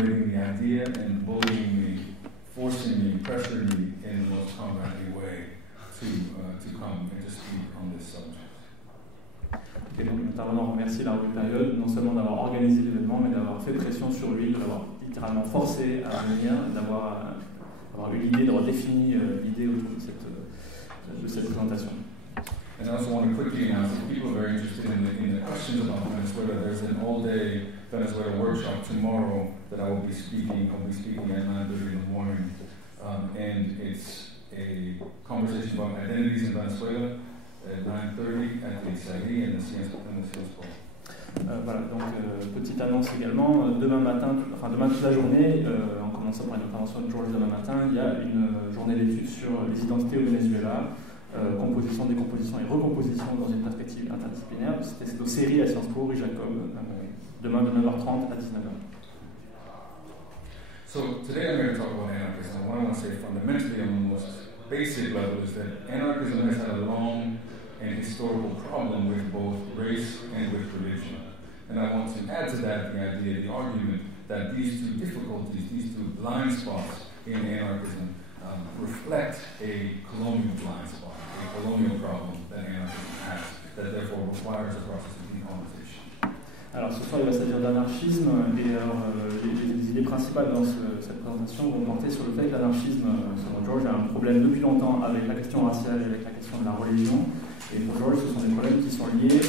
formulating the idea and bullying me, forcing me, pressuring me in the most combative way to come and to speak on this subject. Et donc notamment remercier la revue Période, non seulement d'avoir organisé l'événement, mais d'avoir fait pression sur lui, de l'avoir littéralement forcé à venir, d'avoir eu l'idée, d'avoir défini l'idée autour de cette présentation. And I also want to quickly announce that people are very interested in the questions about Venezuela. There's an all-day Venezuela workshop tomorrow that I will be speaking. I'll be speaking at 9:30 in the morning, and it's a conversation about identities in Venezuela at 9:30 at the Sahel and the Sciences Po. Voilà, donc petite annonce également, demain toute la journée, en commençant par une intervention de George demain matin, il y a une journée d'études sur les identités au Venezuela, composition, décomposition et recomposition dans une perspective interdisciplinaire. C'est aux séries à Sciences Po, rue Jacob, demain de 9h30 à 19h. So today I'm going to talk about anarchism. What I want to say fundamentally on the most basic level is that anarchism has had a long and historical problem with both race and with religion. And I want to add to that the idea, the argument that these two difficulties, these two blind spots in anarchism reflect a colonial blind spot, a colonial problem that anarchism has, that therefore requires a process of decolonization. Alors ce soir il va s'agir d'anarchisme et alors, les idées principales dans cette présentation vont porter sur le fait que l'anarchisme, selon George, a un problème depuis longtemps avec la question raciale et avec la question de la religion. Et pour George, ce sont des problèmes qui sont liés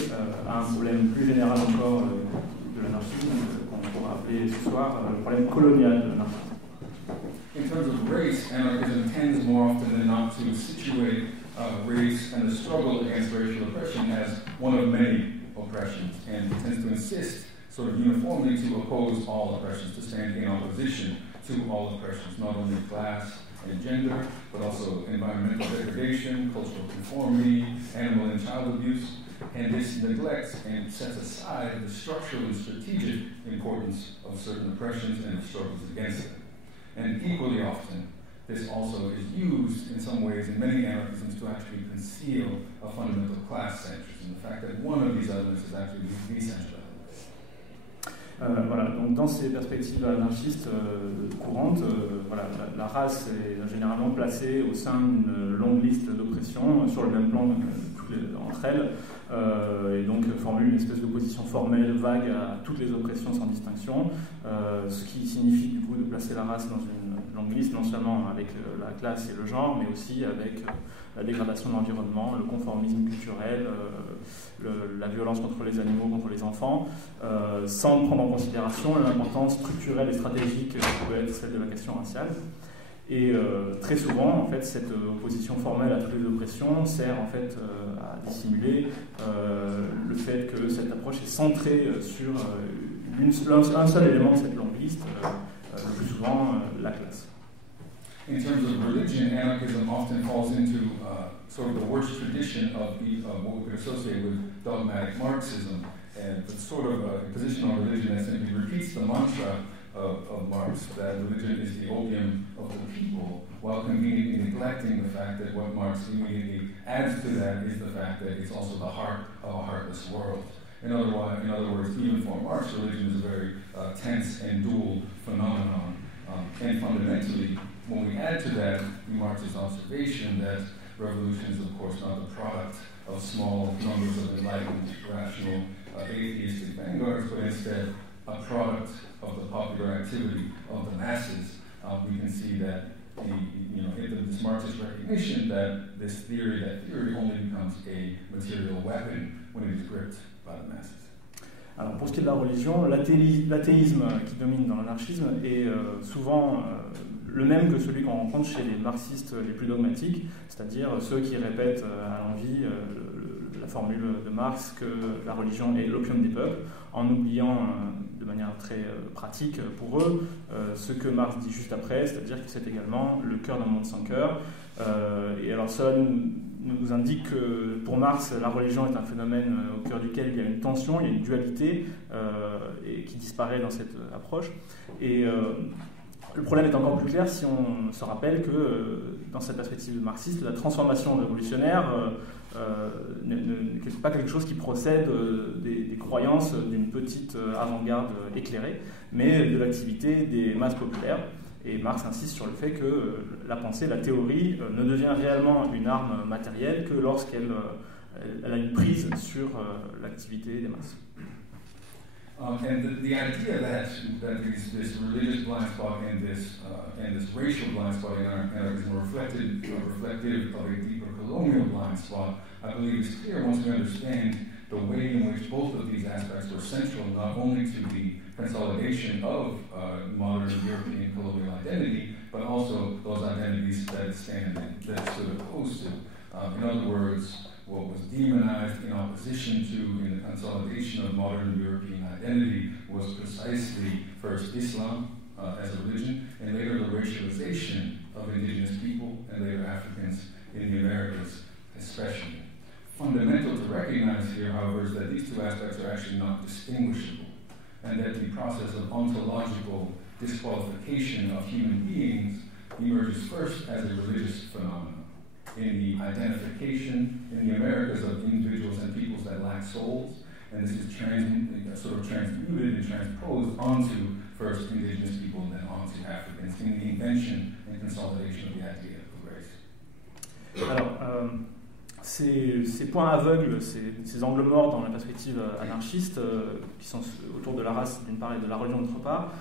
à un problème plus général encore de l'anarchisme, qu'on pourra appeler ce soir le problème colonial de l'anarchisme. In terms of race, anarchism tends more often than not to situate race and the struggle against racial oppression as one of many oppressions, and tends to insist sort of uniformly to oppose all oppressions, to stand in opposition to all oppressions, not only class and gender, but also environmental degradation, cultural conformity, animal and child abuse, and this neglects and sets aside the structural and strategic importance of certain oppressions and the struggles against them. And equally often, this also is used in some ways in many anarchisms to actually conceal a fundamental class centrism, the fact that one of these elements is actually the central element. Voilà, donc dans ces perspectives anarchistes courantes, voilà, la race est généralement placée au sein d'une longue liste d'oppressions sur le même plan entre elles, et donc formule une espèce d'opposition formelle, vague à toutes les oppressions sans distinction, ce qui signifie du coup de placer la race dans une longue liste, non seulement avec la classe et le genre, mais aussi avec la dégradation de l'environnement, le conformisme culturel, la violence contre les animaux, contre les enfants, sans prendre en considération l'importance structurelle et stratégique qui peut être celle de la question raciale. Et très souvent, en fait, cette opposition formelle à toutes les oppressions sert en fait à dissimuler le fait que cette approche est centrée sur un seul élément de cette longue liste, le plus souvent la classe. In terms of religion, anarchism often falls into sort of the worst tradition of what we could associate with dogmatic Marxism, and the sort of position on religion that simply repeats the mantra of Marx, that religion is the opium of the people, while conveniently neglecting the fact that what Marx immediately adds to that is the fact that it's also the heart of a heartless world. In other words, even for Marx, religion is a very tense and dual phenomenon, and fundamentally, when we add to that Marx's observation that revolution is, of course, not the product of small numbers of enlightened, rational, atheistic vanguards, but instead a product of the popular activity of the masses, we can see that this Marxist recognition that this theory only becomes a material weapon when it is gripped by the masses. Alors pour ce qui est de la religion, l'athéisme qui domine dans l'anarchisme est souvent le même que celui qu'on rencontre chez les marxistes les plus dogmatiques, c'est-à-dire ceux qui répètent à l'envi la formule de Marx que la religion est l'opium des peuples, en oubliant de manière très pratique pour eux ce que Marx dit juste après, c'est-à-dire que c'est également le cœur d'un monde sans cœur. Et alors cela nous indique que pour Marx, la religion est un phénomène au cœur duquel il y a une tension, il y a une dualité et qui disparaît dans cette approche. Et Le problème est encore plus clair si on se rappelle que, dans cette perspective marxiste, la transformation révolutionnaire n'est pas quelque chose qui procède des croyances d'une petite avant-garde éclairée, mais de l'activité des masses populaires. Et Marx insiste sur le fait que la pensée, la théorie, ne devient réellement une arme matérielle que lorsqu'elle a une prise sur l'activité des masses. And the idea that this religious blind spot and this racial blind spot in anarchism are reflective of a deeper colonial blind spot, I believe is clear once we understand the way in which both of these aspects were central not only to the consolidation of modern European colonial identity, but also those identities that it stood opposed to. In other words, what was demonized in opposition to in the consolidation of modern European identity was precisely first Islam as a religion, and later the racialization of indigenous people and later Africans in the Americas especially. Fundamental to recognize here, however, is that these two aspects are actually not distinguishable, and that the process of ontological disqualification of human beings emerges first as a religious phenomenon, in the identification in the Americas of individuals and peoples that lack souls, and this is transmuted and transposed onto first indigenous people and then onto Africans in the invention and consolidation of the idea of race. Alors, ces points aveugles, ces angles morts dans la perspective anarchiste, qui sont autour de la race d'une part et de la religion d'autre part,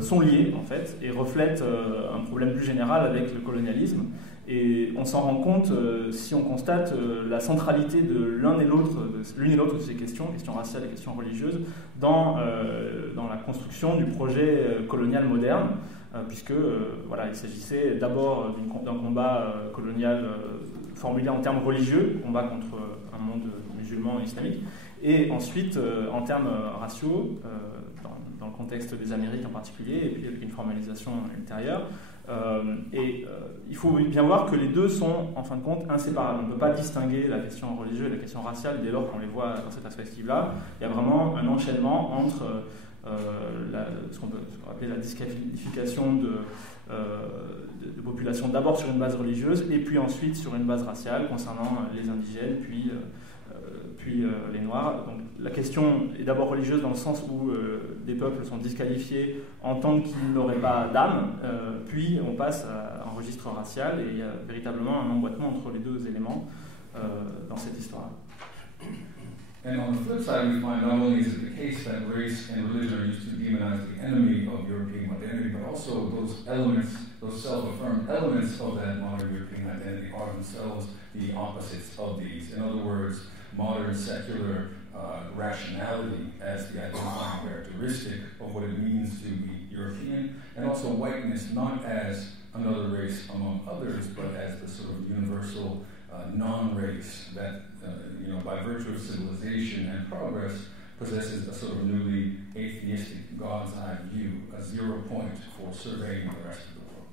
sont liés en fait et reflètent un problème plus général avec le colonialisme. Et on s'en rend compte si on constate la centralité de l'une et l'autre de ces questions raciales et questions religieuses, dans la construction du projet colonial moderne, puisque il s'agissait d'abord d'un combat colonial formulé en termes religieux, combat contre un monde musulman et islamique, et ensuite en termes raciaux, dans le contexte des Amériques en particulier, et puis avec une formalisation ultérieure. Il faut bien voir que les deux sont en fin de compte inséparables. On ne peut pas distinguer la question religieuse et la question raciale dès lors qu'on les voit dans cette perspective-là. Il y a vraiment un enchaînement entre ce qu'on peut appeler la disqualification de populations d'abord sur une base religieuse et puis ensuite sur une base raciale concernant les indigènes, puis les Noirs. Donc, la question est d'abord religieuse dans le sens où des peuples sont disqualifiés en tant qu'ils n'auraient pas d'âme, puis on passe à un registre racial et il y a véritablement un emboîtement entre les deux éléments dans cette histoire. And on the flip side, we find not only is it the case that race and religion are used to demonize the enemy of European modernity, but also those elements, those self-affirmed elements of that modern European identity are themselves the opposites of these. In other words, modern secular rationality as the identifying characteristic of what it means to be European, and also whiteness not as another race among others, but as the sort of universal non-race that, by virtue of civilization and progress, possesses a sort of newly atheistic God's eye view, a zero point for surveying the rest of the world.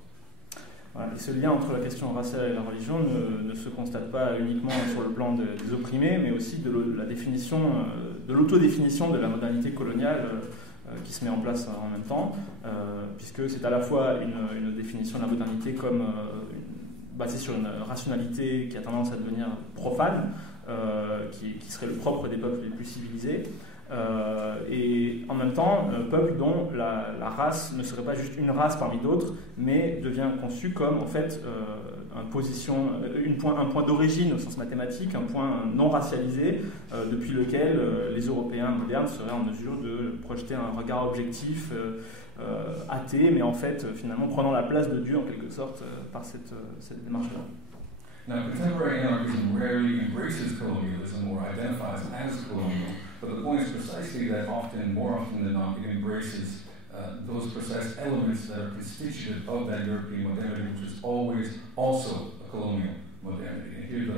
Voilà, et ce lien entre la question raciale et la religion ne se constate pas uniquement sur le plan des opprimés, mais aussi de l'autodéfinition de la modernité coloniale qui se met en place en même temps, puisque c'est à la fois une définition de la modernité comme basée sur une rationalité qui a tendance à devenir profane, qui serait le propre des peuples les plus civilisés, et en même temps un peuple dont la race ne serait pas juste une race parmi d'autres, mais devient conçue comme en fait un point d'origine au sens mathématique, un point non racialisé, depuis lequel les Européens modernes seraient en mesure de projeter un regard objectif, athée, mais en fait finalement prenant la place de Dieu en quelque sorte par cette démarche-là. Now, contemporary anarchism rarely embraces colonialism or identifies as colonial, but the point is precisely that more often than not, it embraces those precise elements that are constitutive of that European modernity, which is always also a colonial modernity. And here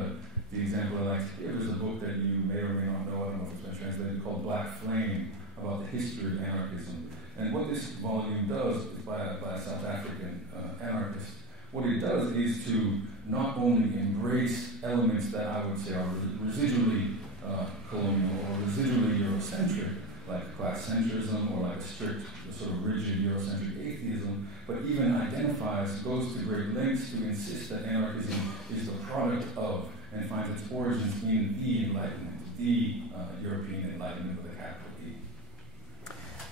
the example I like to give is a book that you may or may not know, I don't know if it's been translated, called Black Flame, about the history of anarchism. And what this volume does is by a South African anarchist. What it does is to not only embrace elements that I would say are residually colonial or residually Eurocentric, like class centrism or like a strict, sort of rigid Eurocentric atheism, but even identifies, goes to great lengths to insist that anarchism is the product of and finds its origins in the Enlightenment, the European Enlightenment with a capital E.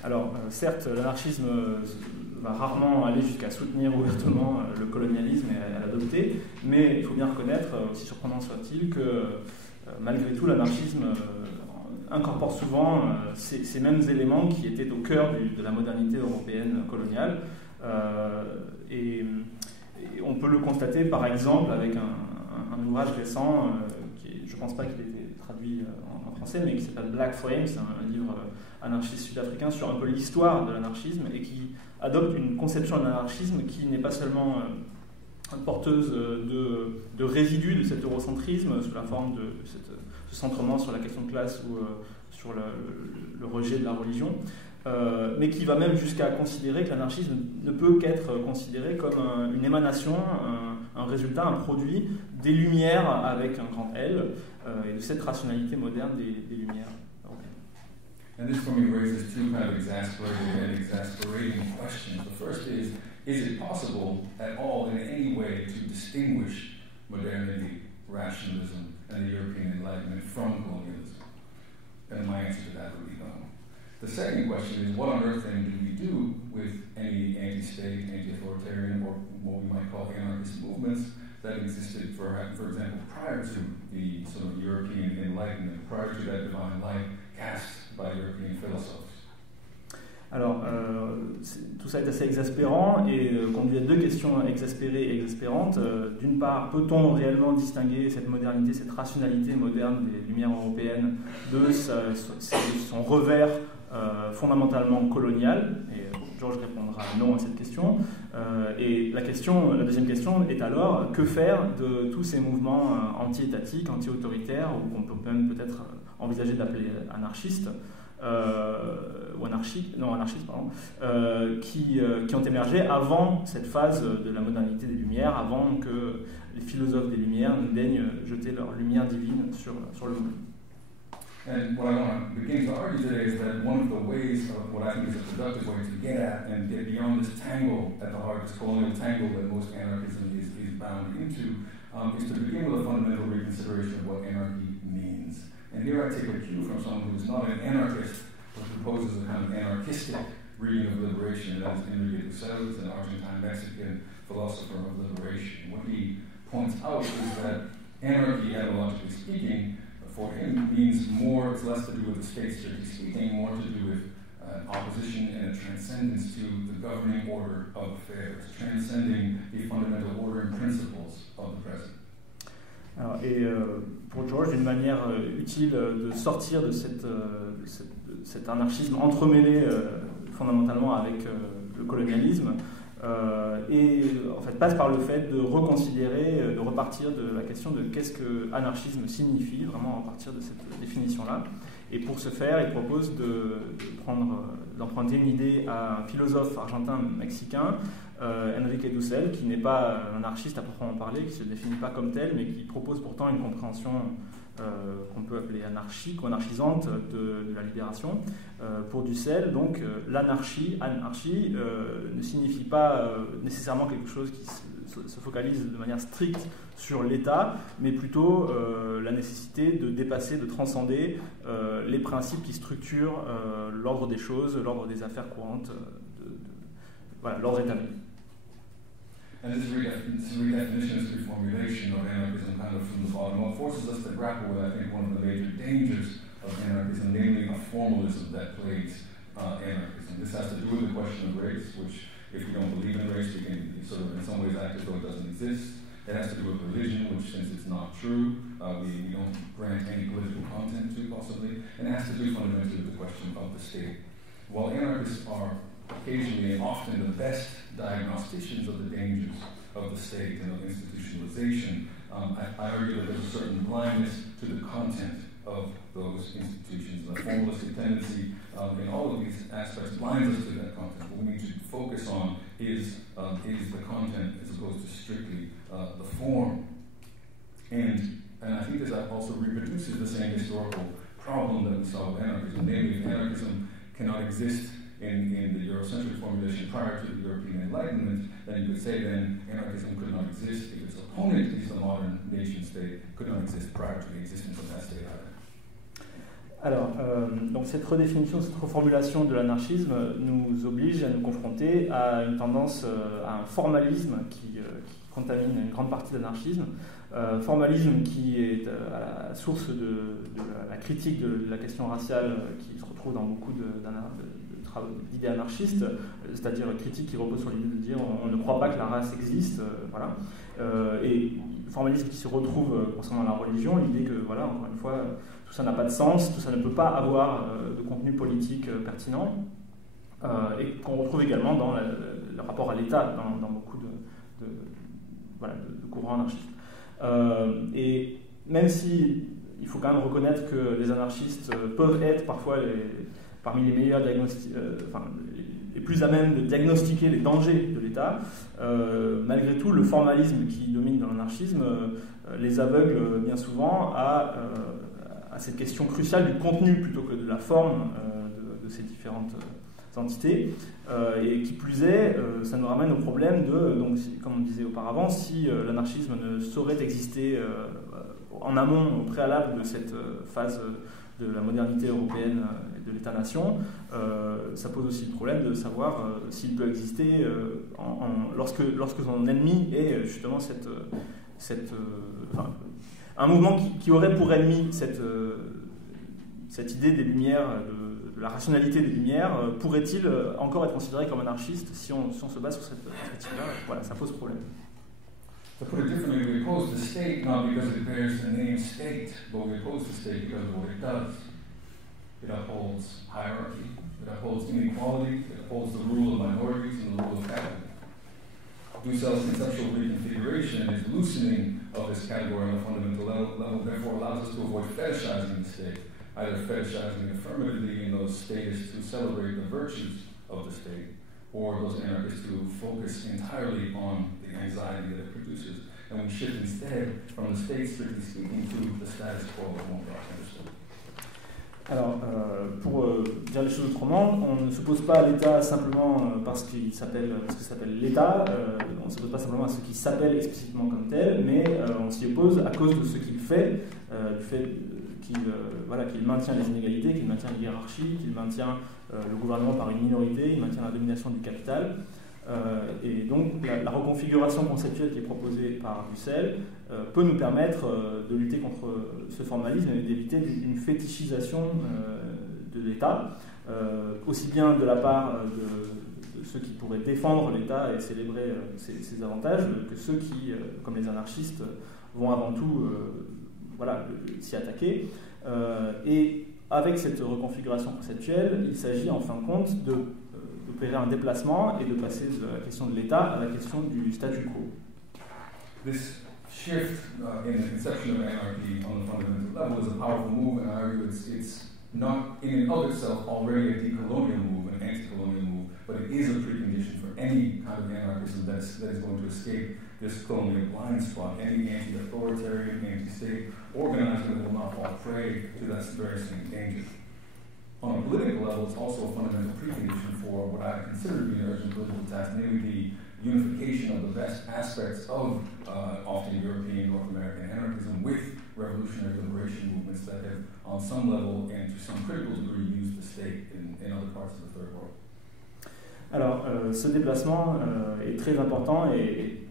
Alors, certes, l'anarchisme va rarement aller jusqu'à soutenir ouvertement le colonialisme et à l'adopter, mais il faut bien reconnaître, aussi surprenant soit-il, que malgré tout, l'anarchisme incorpore souvent ces mêmes éléments qui étaient au cœur de la modernité européenne coloniale. Et on peut le constater, par exemple, avec un ouvrage récent, je ne pense pas qu'il ait été traduit en français, mais qui s'appelle Black Flames, un livre anarchiste sud-africain sur un peu l'histoire de l'anarchisme et qui adopte une conception de l'anarchisme qui n'est pas seulement porteuse de résidus de cet eurocentrisme sous la forme de ce centrement sur la question de classe ou sur le rejet de la religion, mais qui va même jusqu'à considérer que l'anarchisme ne peut qu'être considéré comme une émanation, un résultat, un produit des Lumières avec un grand L, et de cette rationalité moderne des Lumières européennes. And this for me raises two kind of exasperating questions. The first is it possible at all in any way to distinguish modernity, rationalism, and the European Enlightenment from colonialism? And my answer to that would be no. The second question is, what on earth then do we do with any anti-state, anti-authoritarian, or what we might call anarchist movements that existed, for example, prior to the sort of European Enlightenment, prior to that divine light cast by European philosophers? Alors, tout ça est assez exaspérant et conduit à deux questions exaspérées et exaspérantes. D'une part, peut-on réellement distinguer cette modernité, cette rationalité moderne des Lumières européennes de son revers fondamentalement colonial? Et Georges répondra non à cette question. Et la deuxième question est alors, que faire de tous ces mouvements anti-étatiques, anti-autoritaires, ou qu'on peut même peut-être envisager d'appeler anarchistes, ou anarchistes, pardon, qui ont émergé avant cette phase de la modernité des Lumières, avant que les philosophes des Lumières ne daignent jeter leur lumière divine sur le monde. And what I want to begin to argue today is that one of the ways of what I think is a productive way to get at and get beyond this tangle at the heart, this colonial tangle that most anarchism is bound into, is to begin with a fundamental reconsideration of what anarchy means. And here I take a cue from someone who is not an anarchist, but proposes a kind of anarchistic reading of liberation, and that is Enrique Dussel, an Argentine-Mexican philosopher of liberation. What he points out is that anarchy, etymologically speaking, for him means more, it's less to do with the state strictly speaking, more to do with opposition and a transcendence to the governing order of affairs, transcending the fundamental order and principles of the present. Alors, pour George, une manière utile de sortir de cet anarchisme entremêlé fondamentalement avec le colonialisme, et en fait passe par le fait de reconsidérer, de repartir de la question de qu'est-ce que anarchisme signifie, vraiment à partir de cette définition-là. Et pour ce faire, il propose d'emprunter une idée à un philosophe argentin-mexicain, Enrique Dussel, qui n'est pas un anarchiste à proprement parler, qui ne se définit pas comme tel, mais qui propose pourtant une compréhension qu'on peut appeler anarchique ou anarchisante de la libération. Pour Dussel, donc, anarchie ne signifie pas nécessairement quelque chose qui se focalise de manière stricte sur l'État, mais plutôt la nécessité de dépasser, de transcender les principes qui structurent l'ordre des choses, l'ordre des affaires courantes, voilà, l'ordre établi. And this redefinition, this reformulation of anarchism kind of from the bottom up forces us to grapple with, I think, one of the major dangers of anarchism, namely a formalism that plagues anarchism. This has to do with the question of race, which, if we don't believe in race, we can sort of in some ways act as though it doesn't exist. It has to do with religion, which, since it's not true, we don't grant any political content to, possibly. And it has to do fundamentally with the question of the state. While anarchists are occasionally and often the best diagnosticians of the dangers of the state and of institutionalization, I argue that there's a certain blindness to the content of those institutions. And the formalistic tendency in all of these aspects blinds us to that content. What we need to focus on is the content as opposed to strictly the form. And I think this also reproduces the same historical problem that we saw with anarchism. Namely, if anarchism cannot exist in the Eurocentric formulation prior to the European Enlightenment, then you could say then anarchism could not exist if its opponent is the modern nation state, could not exist prior to the existence of that state either. Alors, donc cette redéfinition, cette reformulation de l'anarchisme nous oblige à nous confronter à une tendance, à un formalisme qui contamine une grande partie de l'anarchisme, formalisme qui est à la source de la critique de la question raciale qui se retrouve dans beaucoup d'idées anarchistes, c'est-à-dire une critique qui repose sur l'idée de dire on ne croit pas que la race existe, voilà. Et formalisme qui se retrouve concernant la religion, l'idée que, voilà, encore une fois, tout ça n'a pas de sens, tout ça ne peut pas avoir de contenu politique pertinent, et qu'on retrouve également dans le rapport à l'État, dans beaucoup de courants anarchistes. Et même si il faut quand même reconnaître que les anarchistes peuvent être parfois parmi les meilleurs les plus à même de diagnostiquer les dangers de l'État, malgré tout, le formalisme qui domine dans l'anarchisme les aveugle bien souvent à cette question cruciale du contenu plutôt que de la forme de ces différentes entités. Et qui plus est, ça nous ramène au problème de, donc, comme on disait auparavant, si l'anarchisme ne saurait exister en amont, au préalable de cette phase de la modernité européenne et de l'État-nation, ça pose aussi le problème de savoir s'il peut exister lorsque son ennemi est justement un mouvement qui aurait pour ennemi cette idée des Lumières, de la rationalité des Lumières, pourrait-il encore être considéré comme anarchiste si on se base sur cette perspective-là? Voilà, ça pose problème. To put it differently, we oppose the state not because it bears the name state, but we oppose the state because of what it does. It upholds hierarchy, it upholds inequality, it upholds the rule of minorities and the rule of capital. Dussell's conceptual reconfiguration is loosening of this category on a fundamental level, therefore allows us to avoid fetishizing the state, either fetishizing affirmatively in those statists who celebrate the virtues of the state, or those anarchists who focus entirely on the anxiety that it produces. And we shift instead from the state, strictly speaking, to the status quo of one block understood. Alors, pour dire les choses autrement, on ne s'oppose pas à l'État simplement parce que ça s'appelle l'État, on ne s'oppose pas simplement à ce qui s'appelle explicitement comme tel, mais on s'y oppose à cause de ce qu'il fait, du fait qu'il maintient les inégalités, qu'il maintient les hiérarchies, qu'il maintient le gouvernement par une minorité, il maintient la domination du capital. Et donc la reconfiguration conceptuelle qui est proposée par Dussel peut nous permettre de lutter contre ce formalisme et d'éviter une fétichisation de l'État, aussi bien de la part de ceux qui pourraient défendre l'État et célébrer ses avantages, que ceux qui, comme les anarchistes, vont avant tout s'y attaquer. Et avec cette reconfiguration conceptuelle, il s'agit en fin de compte d'opérer un déplacement et de passer de la question de l'État à la question du statu quo. This shift in the conception of anarchy on the fundamental level is a powerful move, and I argue it's not in and of itself already a decolonial move, an anti-colonial move, but it is a precondition for any kind of anarchism that is going to escape this colonial blind spot, any anti-authoritarian, anti-state organizing that will not fall prey to that very same danger. On a political level, it's also a fundamental precondition for what I consider to be an urgent political task, namely the unification of the best aspects of often European, North American anarchism with revolutionary liberation movements that have, on some level and to some critical degree, used the state in other parts of the Third World. Alors, ce déplacement est très important et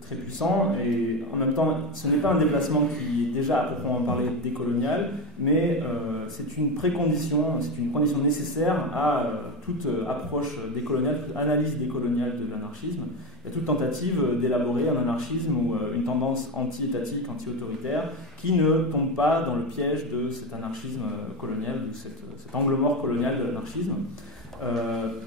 très puissant, et en même temps, ce n'est pas un déplacement qui est déjà à proprement parler décolonial, mais c'est une précondition, c'est une condition nécessaire à toute approche décoloniale, toute analyse décoloniale de l'anarchisme. Il y a toute tentative d'élaborer un anarchisme ou une tendance anti-étatique, anti-autoritaire, qui ne tombe pas dans le piège de cet anarchisme colonial, de cet angle mort colonial de l'anarchisme.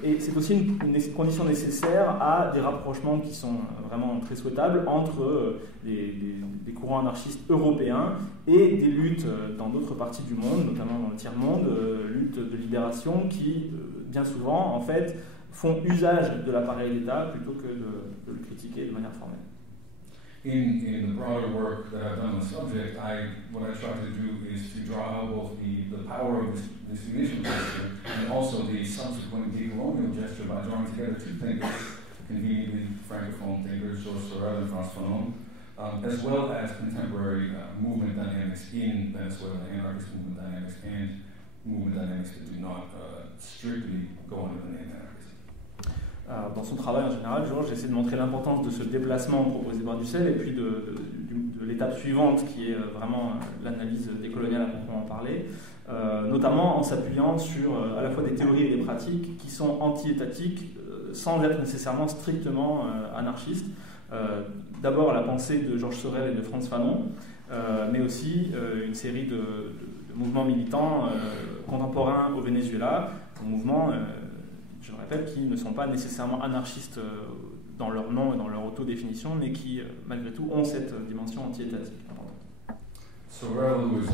Et c'est aussi une condition nécessaire à des rapprochements qui sont vraiment très souhaitables entre des courants anarchistes européens et des luttes dans d'autres parties du monde, notamment dans le tiers-monde, luttes de libération qui, bien souvent, en fait, font usage de l'appareil d'État plutôt que de le critiquer de manière formelle. in the broader work that I've done on the subject, what I try to do is to draw out both the power of this initial gesture and also the subsequent decolonial gesture by drawing together two thinkers, conveniently francophone thinkers, Georges Sorel and Frantz Fanon, as well as contemporary movement dynamics in Venezuela, anarchist movement dynamics and movement dynamics that do not strictly go under the name anarchism. Dans son travail en général, Georges essaie de montrer l'importance de ce déplacement proposé par Dussel et puis de l'étape suivante qui est vraiment l'analyse décoloniale à proprement parler, notamment en s'appuyant sur à la fois des théories et des pratiques qui sont anti-étatiques sans être nécessairement strictement anarchistes. D'abord la pensée de Georges Sorel et de Frantz Fanon, mais aussi une série de mouvements militants contemporains au Venezuela, mouvements, je le répète, qui ne sont pas nécessairement anarchistes dans leur nom et dans leur autodéfinition, mais qui, malgré tout, ont cette dimension anti-étatique importante. Sorel, who was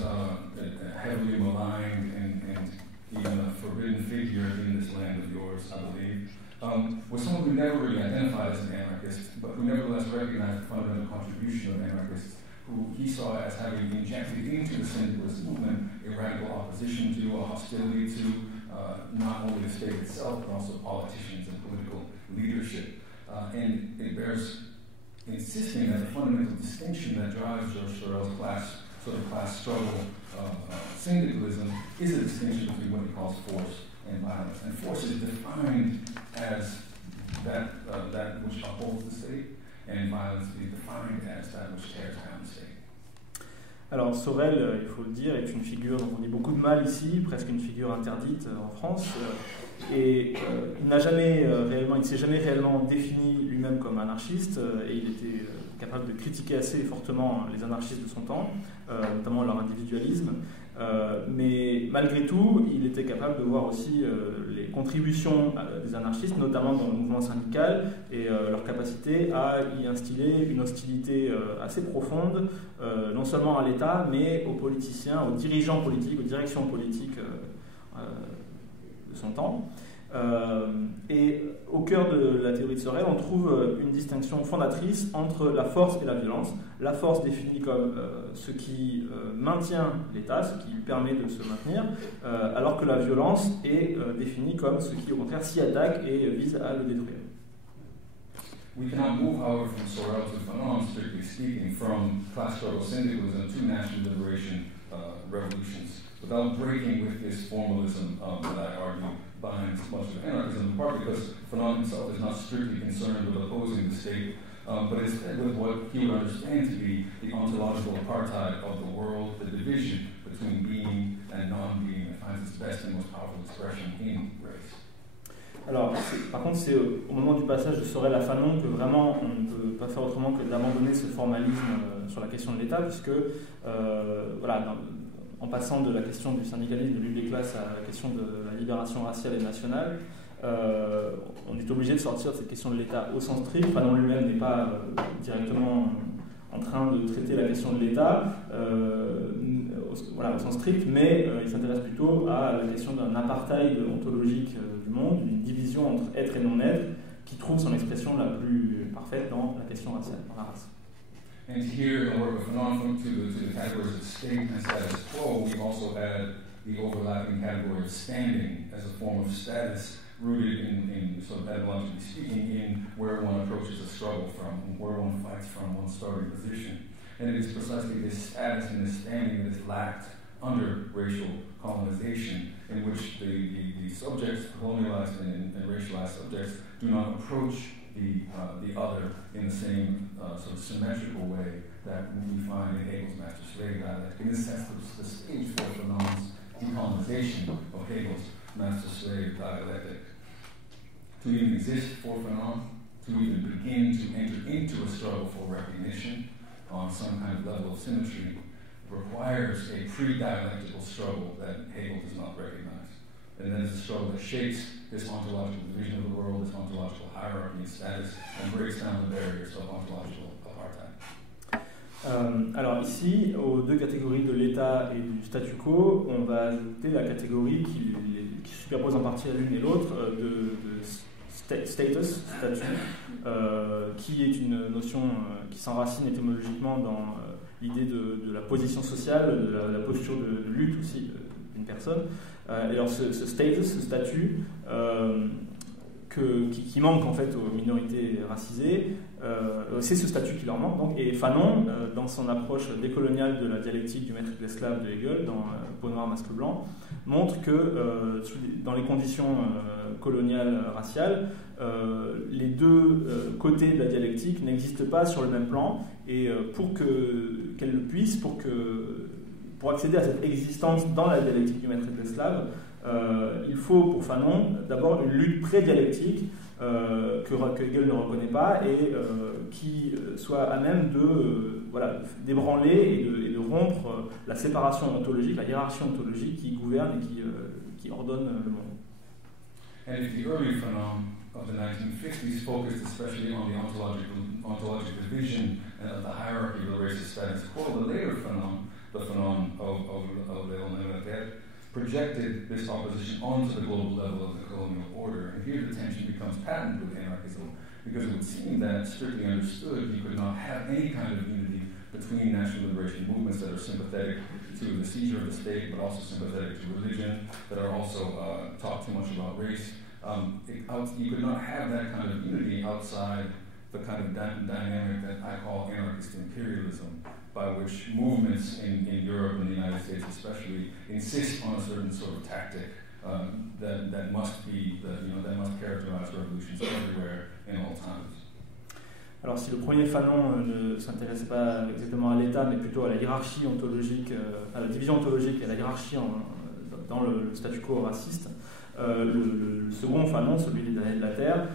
heavily maligned and even a forbidden figure in this land of yours, I believe, was someone who never really identified as an anarchist, but who nevertheless recognized the fundamental contribution of anarchists, who he saw as having injected into the syndicalist movement a radical opposition to, a hostility to not only the state itself, but also politicians and political leadership. And it bears insisting that the fundamental distinction that drives Georges Sorel's class struggle syndicalism is a distinction between what he calls force and violence. And force is defined as that which upholds the state, and violence is defined as that which tears down the state. Alors Sorel, il faut le dire, est une figure dont on dit beaucoup de mal ici, presque une figure interdite en France, et il ne s'est jamais réellement défini lui-même comme anarchiste, et il était capable de critiquer assez fortement les anarchistes de son temps, notamment leur individualisme, mais malgré tout, il était capable de voir aussi les contributions des anarchistes, notamment dans le mouvement syndical, et leur capacité à y instiller une hostilité assez profonde, non seulement à l'État, mais aux politiciens, aux dirigeants politiques, aux directions politiques de son temps. Et au cœur de la théorie de Sorel, on trouve une distinction fondatrice entre la force et la violence. La force définie comme ce qui maintient l'État, ce qui lui permet de se maintenir, alors que la violence est définie comme ce qui, au contraire, s'y attaque et vise à le détruire. We cannot move, however, from Sorel to Fanon, strictly speaking, from class struggle syndicalism to national liberation revolutions, without breaking with this formalism that I argue binds much of anarchism, in part because Fanon himself is not strictly concerned with opposing the state, but instead with what he would understand to be the ontological apartheid of the world, the division between being and non-being that finds its best and most powerful expression in race. Alors, par contre, c'est au moment du passage de Sorel à Fanon que vraiment on ne peut pas faire autrement que d'abandonner ce formalisme sur la question de l'État, puisque en passant de la question du syndicalisme, de lutte des classes à la question de la libération raciale et nationale, on est obligé de sortir de cette question de l'État au sens strict. Fanon lui-même n'est pas directement en train de traiter la question de l'État au sens strict, mais il s'intéresse plutôt à la question d'un apartheid ontologique du monde, d'une division entre être et non-être, qui trouve son expression la plus parfaite dans la question raciale, dans la race. And here, in the work of Fanon, to the categories of state and status quo, we've also had the overlapping category of standing as a form of status, rooted in sort of etymologically speaking, in where one approaches a struggle from, where one fights from, one's starting position. And it is precisely this status and this standing that is lacked under racial colonization, in which the subjects, colonialized and racialized subjects, do not approach the other in the same sort of symmetrical way that we find in Hegel's master-slave dialectic. In this sense, the stage for Fanon's decolonization of Hegel's master-slave dialectic. To even exist for Fanon, to even begin to enter into a struggle for recognition on some kind of level of symmetry, requires a pre-dialectical struggle that Hegel does not recognize. And that is a struggle that shapes this ontological division of the world, this ontological hierarchy and status, and breaks down the barriers of ontological apartheid. Alors ici, aux deux catégories de l'État et du statu quo, on va ajouter la catégorie qui superpose en partie à l'une et l'autre de status, statut, qui est une notion qui s'enracine étymologiquement dans l'idée de la position sociale, de la posture de lutte aussi d'une personne. Et alors ce status, ce statut, qui manque en fait aux minorités racisées, c'est ce statut qui leur manque. Donc, et Fanon, dans son approche décoloniale de la dialectique du maître et de l'esclave de Hegel, dans Peau noire, masque blanc, montre que dans les conditions coloniales raciales, les deux côtés de la dialectique n'existent pas sur le même plan, et pour qu'elle le puisse, pour accéder à cette existence dans la dialectique du maître et de l'esclave, il faut pour Fanon d'abord une lutte pré-dialectique que Hegel ne reconnaît pas et qui soit à même d'ébranler et de rompre la séparation ontologique, la hiérarchie ontologique qui gouverne et qui ordonne le monde. And if the early Fanon of the 1950s focused especially on the ontological division and of the hierarchy of the racist status quo, the later Fanon, the Fanon of Léon Lemaître, projected this opposition onto the global level of the colonial order. And here the tension becomes patent with anarchism, because it would seem that, strictly understood, you could not have any kind of unity between national liberation movements that are sympathetic to the seizure of the state, but also sympathetic to religion, that are also talk too much about race. You could not have that kind of unity outside the kind of dynamic that I call anarchist imperialism, by which movements in Europe and the United States especially insist on a certain sort of tactic that must characterize revolutions everywhere in all times. Alors si le premier Fanon ne s'intéressait pas exactement à l'État, mais plutôt à la hiérarchie ontologique, à la division ontologique et à la hiérarchie dans le statu quo raciste, le second Fanon, celui des années de la Terre,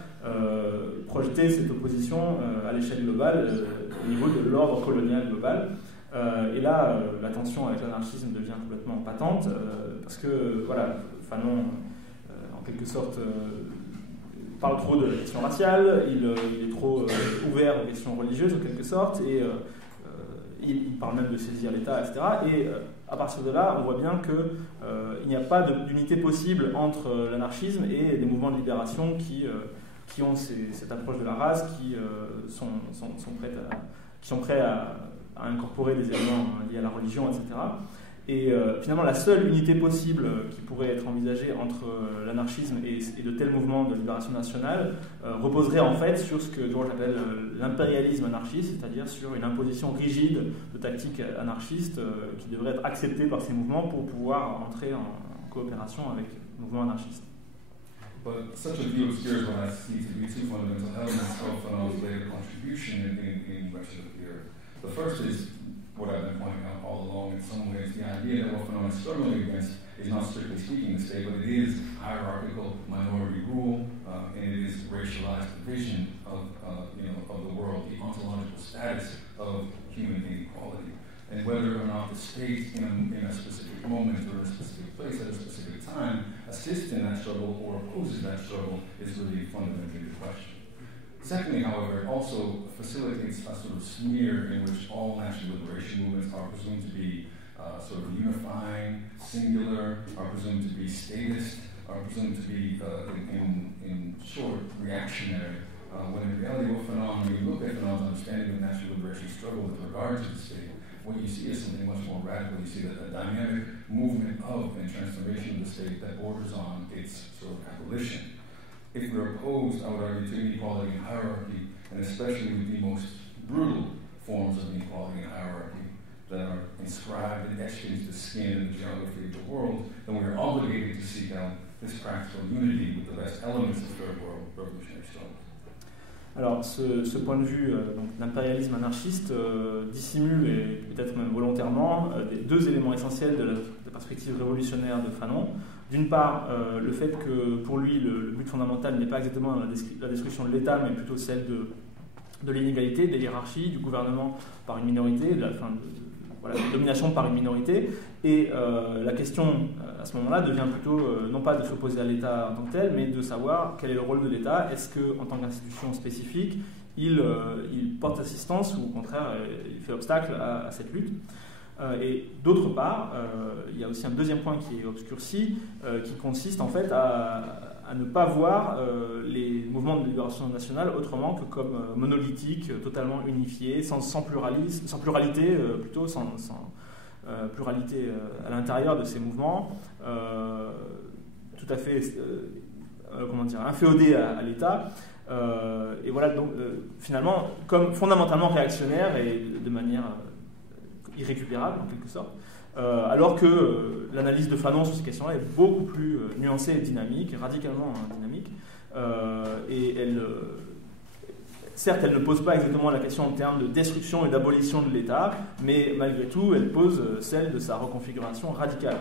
projetait cette opposition à l'échelle globale, au niveau de l'ordre colonial global. Et là, la tension avec l'anarchisme devient complètement patente, parce que Fanon, en quelque sorte, parle trop de la question raciale, il est trop ouvert aux questions religieuses, en quelque sorte, et il parle même de saisir l'État, etc. Et à partir de là, on voit bien qu'il n'y a pas d'unité possible entre l'anarchisme et des mouvements de libération qui ont cette approche de la race, qui sont prêts à incorporer des éléments liés à la religion, etc. Et finalement, la seule unité possible qui pourrait être envisagée entre l'anarchisme et de tels mouvements de libération nationale reposerait en fait sur ce que George appelle l'impérialisme anarchiste, c'est-à-dire sur une imposition rigide de tactiques anarchistes qui devraient être acceptées par ces mouvements pour pouvoir entrer en coopération avec le mouvement anarchiste. But such a view obscures what I see to be two fundamental elements of Fanon's later contribution in Wretched of the Earth. The first is what I've been pointing out all along in some ways, the idea that what Fanon is struggling against is not strictly speaking the state, but it is hierarchical minority rule, and it is racialized division of the world, the ontological status of human inequality. And whether or not the state in a specific moment or in a specific place at a specific time assists in that struggle or opposes that struggle is really fundamentally the question. Secondly, however, it also facilitates a sort of smear in which all national liberation movements are presumed to be sort of unifying, singular, are presumed to be statist, are presumed to be, in short, reactionary. When in reality, when you look at Fanon's understanding of national liberation struggle with regard to the state, what you see is something much more radical. You see that a dynamic movement of and transformation of the state that borders on its sort of abolition. If we're opposed, I would argue, to inequality and hierarchy, and especially with the most brutal forms of inequality and hierarchy that are inscribed and etched into the skin and the geography of the world, then we are obligated to seek out this practical unity with the best elements of third world revolutionary struggle. Alors, ce point de vue d'impérialisme anarchiste dissimule, et peut-être même volontairement, deux éléments essentiels de la perspective révolutionnaire de Fanon. D'une part, le fait que pour lui, le but fondamental n'est pas exactement la destruction de l'État, mais plutôt celle de l'inégalité, de l'hierarchie, du gouvernement par une minorité, de la domination par une minorité. Et la question, à ce moment-là, devient plutôt non pas de s'opposer à l'État en tant que tel, mais de savoir quel est le rôle de l'État. Est-ce qu'en tant qu'institution spécifique, il porte assistance ou au contraire, il fait obstacle à cette lutte. Et d'autre part, il y a aussi un deuxième point qui est obscurci, qui consiste en fait à à ne pas voir les mouvements de libération nationale autrement que comme monolithiques, totalement unifiés, sans pluralisme, sans pluralité, plutôt sans pluralité à l'intérieur de ces mouvements, tout à fait inféodés à l'État. Et voilà, donc finalement, comme fondamentalement réactionnaire et de manière irrécupérable en quelque sorte. Alors que l'analyse de Fanon sur ces questions-là est beaucoup plus nuancée et dynamique, radicalement dynamique. Et certes, elle ne pose pas exactement la question en termes de destruction et d'abolition de l'État, mais malgré tout, elle pose celle de sa reconfiguration radicale.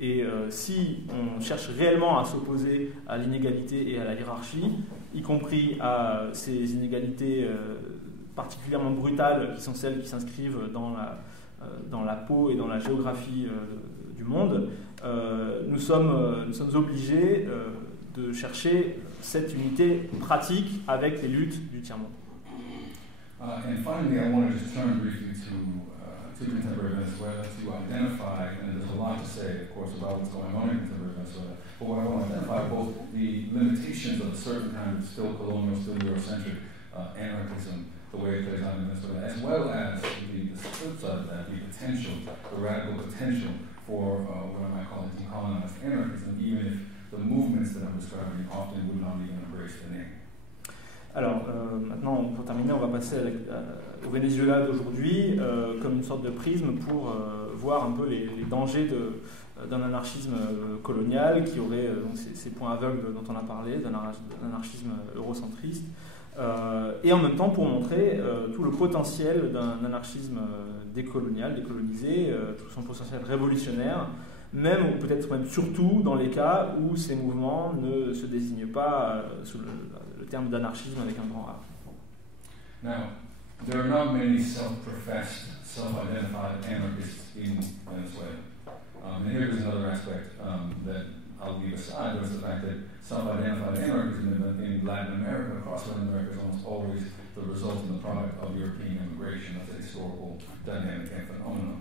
Et si on cherche réellement à s'opposer à l'inégalité et à la hiérarchie, y compris à ces inégalités particulièrement brutales qui sont celles qui s'inscrivent dans la peau et dans la géographie du monde, nous sommes obligés de chercher cette unité pratique avec les luttes du tiers-monde. And finally, I want to just turn briefly to contemporary Venezuela to identify, and there's a lot to say, of course, about what's going on in contemporary Venezuela, but what I want to identify both the limitations of a certain kind of still colonial, still Eurocentric anarchism, the way it plays out in Venezuela, as well as the flip side of that, the potential, the radical potential for what I might call decolonized anarchism, even if the movements that I'm describing often would not even embrace the name. Alors, maintenant, pour terminer, on va passer au Venezuela d'aujourd'hui comme une sorte de prisme pour voir un peu les dangers d'un anarchisme colonial qui aurait donc ces points aveugles dont on a parlé, d'un anarchisme eurocentriste, et en même temps pour montrer tout le potentiel d'un anarchisme décolonial, décolonisé, tout son potentiel révolutionnaire, même ou peut-être même surtout dans les cas où ces mouvements ne se désignent pas sous le terme d'anarchisme avec un grand A. Now, there are not many self-professed, self-identified anarchists in Venezuela. And here's another aspect that I'll leave aside, was the fact that self-identified anarchism in Latin America, across Latin America, is almost always the result and the product of European immigration. That's a historical dynamic and phenomenon.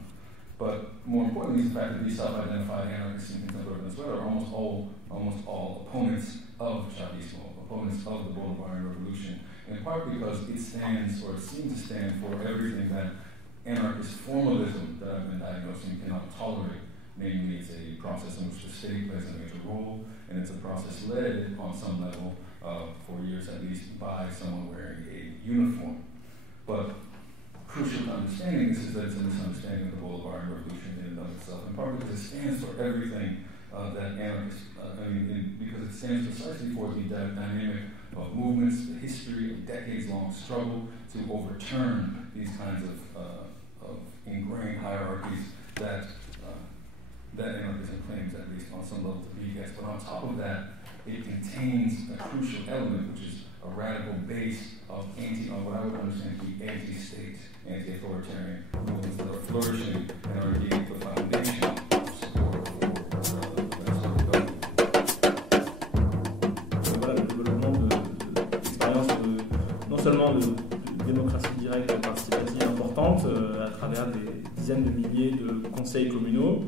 But more importantly is the fact that these self-identified anarchists in contemporary Venezuela are almost all opponents of Chavismo, opponents of the Bolivarian Revolution, in part because it stands, or it seems to stand, for everything that anarchist formalism that I've been diagnosing cannot tolerate. Namely, it's a process in which the state plays a major role, and it's a process led on some level, for years at least, by someone wearing a uniform. But crucial to understanding this is that it's a misunderstanding of the Bolivarian Revolution in and of itself, in part because it stands for everything that anarchists, because it stands precisely for the dynamic of movements, the history of decades-long struggle to overturn these kinds of ingrained hierarchies that anarchism claims, at least on some level, to be against. But on top of that, it contains a crucial element, which is a radical base of what I would understand to be anti-state, anti-authoritarian movements that are flourishing and are indeed the foundation of support for the government. Voilà, le développement d'expériences non seulement de démocratie directe et participative importante à travers des dizaines de milliers de conseils communaux,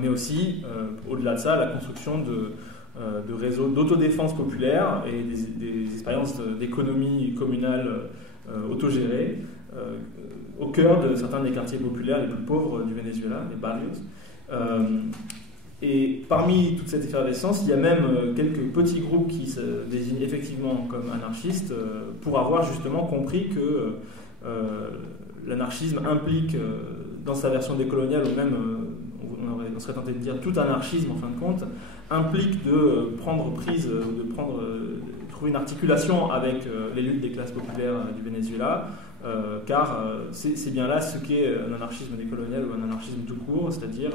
mais aussi, au-delà de ça, la construction de réseaux d'autodéfense populaire et des expériences d'économie communale autogérée au cœur de certains des quartiers populaires les plus pauvres du Venezuela, les barrios. Et parmi toute cette effervescence, il y a même quelques petits groupes qui se désignent effectivement comme anarchistes pour avoir justement compris que l'anarchisme implique, dans sa version décoloniale, ou même, on serait tenté de dire tout anarchisme en fin de compte, implique de prendre prise, trouver une articulation avec les luttes des classes populaires du Venezuela, car c'est bien là ce qu'est un anarchisme décolonial ou un anarchisme tout court, c'est-à-dire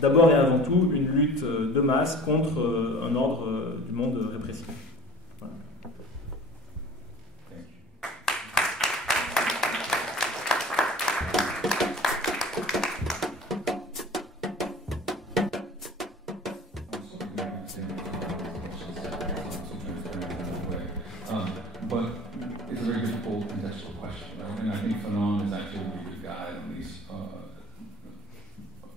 d'abord et avant tout une lutte de masse contre un ordre du monde répressif. Voilà. But it's a very difficult contextual question, right? And I think Fanon is actually a really good guide on these,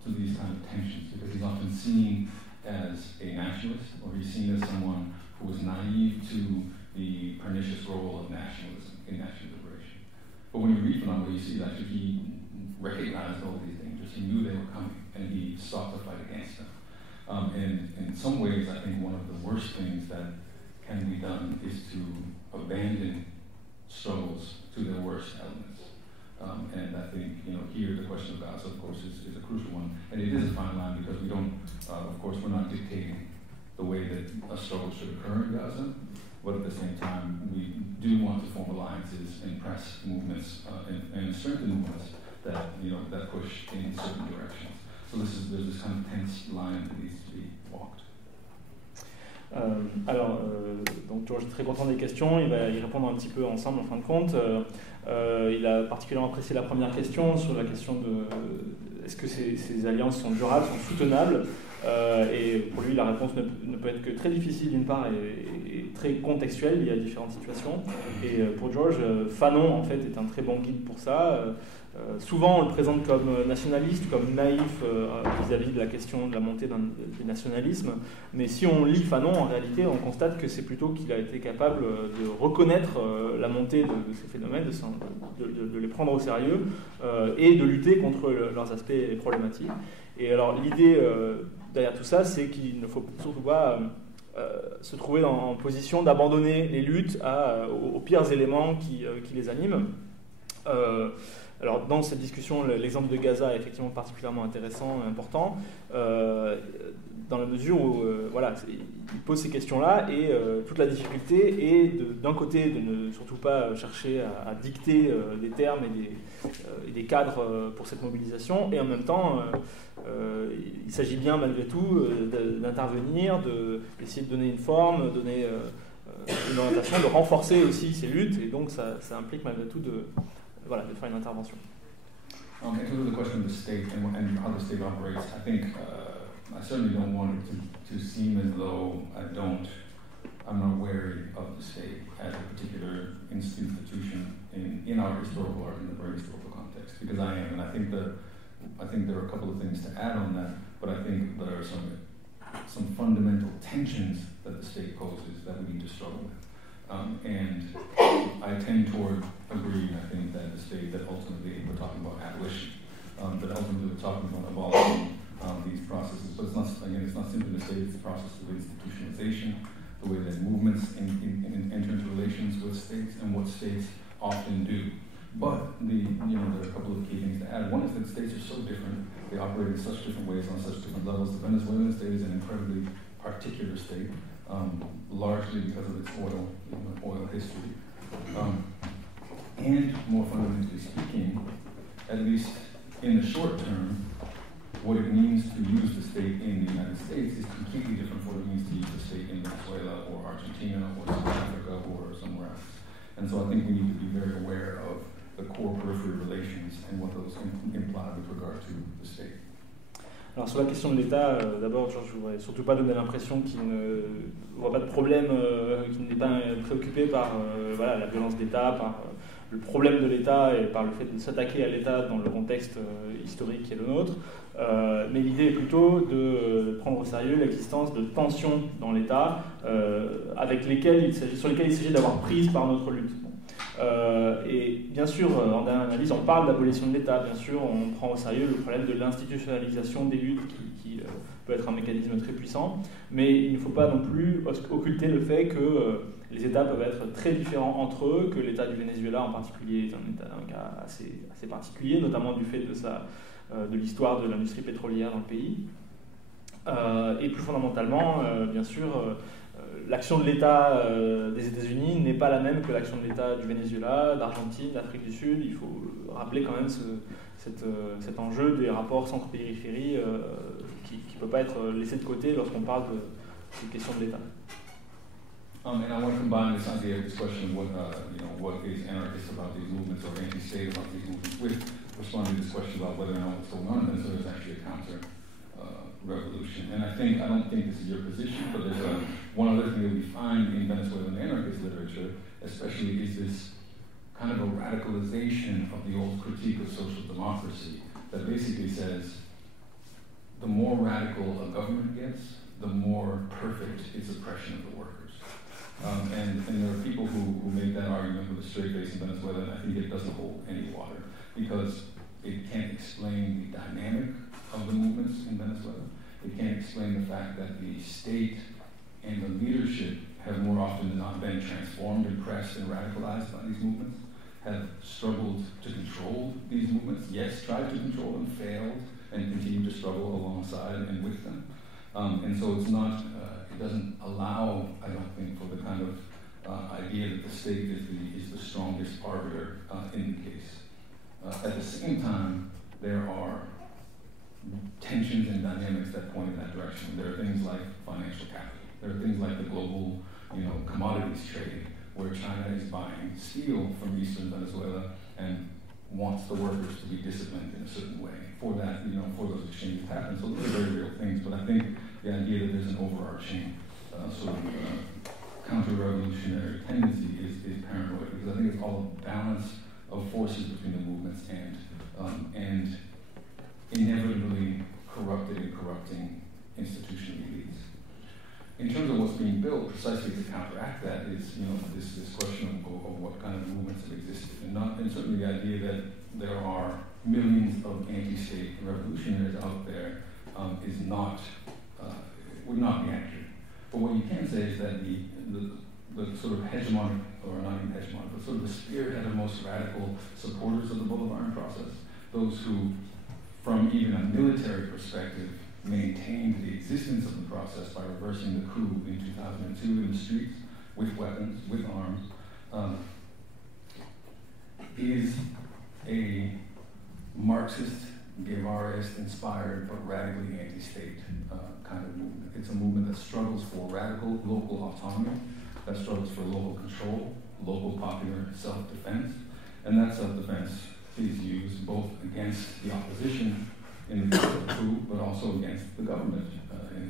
to these kind of tensions, because he's often seen as as a nationalist, or he's seen as someone who was naive to the pernicious role of nationalism in national liberation. But when you read Fanon, you see that he recognized all these dangers, he knew they were coming, and he sought to fight against them. And in some ways, I think one of the worst things that can be done is to abandon struggles to their worst elements. And I think, here the question of Gaza, of course, is a crucial one. And it is a fine line because we don't, of course, we're not dictating the way that a struggle should occur in Gaza, but at the same time, we do want to form alliances and press movements and strengthen movements that, that push in certain directions. So there's this kind of tense line that needs to be walked. Donc George est très content des questions, il va y répondre un petit peu ensemble en fin de compte. Il a particulièrement apprécié la première question sur la question de est-ce que ces alliances sont durables, sont soutenables, et pour lui la réponse ne peut être que très difficile d'une part et très contextuelle, il y a différentes situations. Et pour George, Fanon en fait est un très bon guide pour ça. Souvent on le présente comme nationaliste, comme naïf vis-à-vis de la question de la montée du nationalisme, mais si on lit Fanon, en réalité on constate que c'est plutôt qu'il a été capable de reconnaître la montée de ces phénomènes, de les prendre au sérieux et de lutter contre leurs aspects problématiques. Et alors l'idée derrière tout ça, c'est qu'il ne faut surtout pas se trouver en position d'abandonner les luttes aux pires éléments qui les animent. Alors dans cette discussion, l'exemple de Gaza est effectivement particulièrement intéressant et important, dans la mesure où il pose ces questions-là et toute la difficulté est d'un côté de ne surtout pas chercher à dicter des termes et des cadres pour cette mobilisation, et en même temps il s'agit bien malgré tout d'intervenir, d'essayer de donner une forme, donner une orientation, de renforcer aussi ces luttes, et donc ça implique malgré tout de faire une intervention. In terms of the question of the state and how the state operates, I think I certainly don't want it to seem as though I'm not wary of the state as a particular institution in our historical art, in the very historical context, because I am, and I think there are a couple of things to add on that, but I think there are some fundamental tensions that the state poses that we need to struggle with. And I tend toward agreeing, I think, that the state, that ultimately we're talking about abolition, that ultimately we're talking about abolishing these processes. But it's not simply the state, it's the process of institutionalization, the way that movements enter into relations with states and what states often do. But there are a couple of key things to add. One is that states are so different, they operate in such different ways on such different levels. The Venezuelan state is an incredibly particular state, largely because of its oil history. And more fundamentally speaking, at least in the short term, what it means to use the state in the United States is completely different from what it means to use the state in Venezuela or Argentina or South Africa or somewhere else. And so I think we need to be very aware of the core periphery relations and what those imply with regard to the state. Alors sur la question de l'État, d'abord, je ne voudrais surtout pas donner l'impression qu'il ne voit pas de problème, qu'il n'est pas préoccupé par la violence d'État, par le problème de l'État et par le fait de s'attaquer à l'État dans le contexte historique qui est le nôtre. Mais l'idée est plutôt de prendre au sérieux l'existence de tensions dans l'État sur lesquelles il s'agit d'avoir prise par notre lutte. Et bien sûr, en dernière analyse, on parle d'abolition de l'État, bien sûr, on prend au sérieux le problème de l'institutionnalisation des luttes qui peut être un mécanisme très puissant, mais il ne faut pas non plus occulter le fait que les États peuvent être très différents entre eux, que l'État du Venezuela en particulier est un cas assez particulier, notamment du fait de l'histoire de l'industrie pétrolière dans le pays. Et plus fondamentalement, bien sûr, l'action de l'État des États-Unis n'est pas la même que l'action de l'État du Venezuela, d'Argentine, d'Afrique du Sud. Il faut rappeler quand même cet enjeu des rapports centre-périphérie qui ne peut pas être laissé de côté lorsqu'on parle de question de l'État. And I want to combine this idea of this question of what is anarchist about these movements or anti-state about these movements with responding to this question about whether or not what's going on in Venezuela is actually a counter-revolution. And I don't think this is your position, but there's one other thing that we find in Venezuelan anarchist literature, especially, is this kind of a radicalization of the old critique of social democracy that basically says the more radical a government gets, the more perfect its oppression of the workers. And there are people who make that argument with a straight face in Venezuela, and I think it doesn't hold any water, because it can't explain the dynamic of the movements in Venezuela. It can't explain the fact that the state and the leadership have more often than not been transformed, impressed, and radicalized by these movements, have struggled to control these movements, yes, tried to control them, failed, and continue to struggle alongside and with them. And so it's not, it doesn't allow, I don't think, for the kind of idea that the state is the strongest arbiter in the case. At the same time, there are tensions and dynamics that point in that direction. There are things like financial capital. There are things like the global, commodities trade, where China is buying steel from eastern Venezuela and wants the workers to be disciplined in a certain way for that, for those exchanges to happen. So those are very real things, but I think the idea that there's an overarching sort of counter-revolutionary tendency is paranoid, because I think it's all a balance of forces between the movements and inevitably corrupted and corrupting institutional elites. In terms of what's being built, precisely to counteract that is, this question of what kind of movements have existed, and certainly the idea that there are millions of anti-state revolutionaries out there would not be accurate. But what you can say is that the sort of hegemonic, or not even hegemonic, but sort of the spearhead of most radical supporters of the Bolivarian process, those who, from even a military perspective, maintained the existence of the process by reversing the coup in 2002 in the streets with weapons, with arms, is a Marxist, Guevarist-inspired, but radically anti-state kind of movement. It's a movement that struggles for radical local autonomy, that struggles for local control, local popular self-defense, and that self-defense is used both against the opposition in the coup, but also against the government,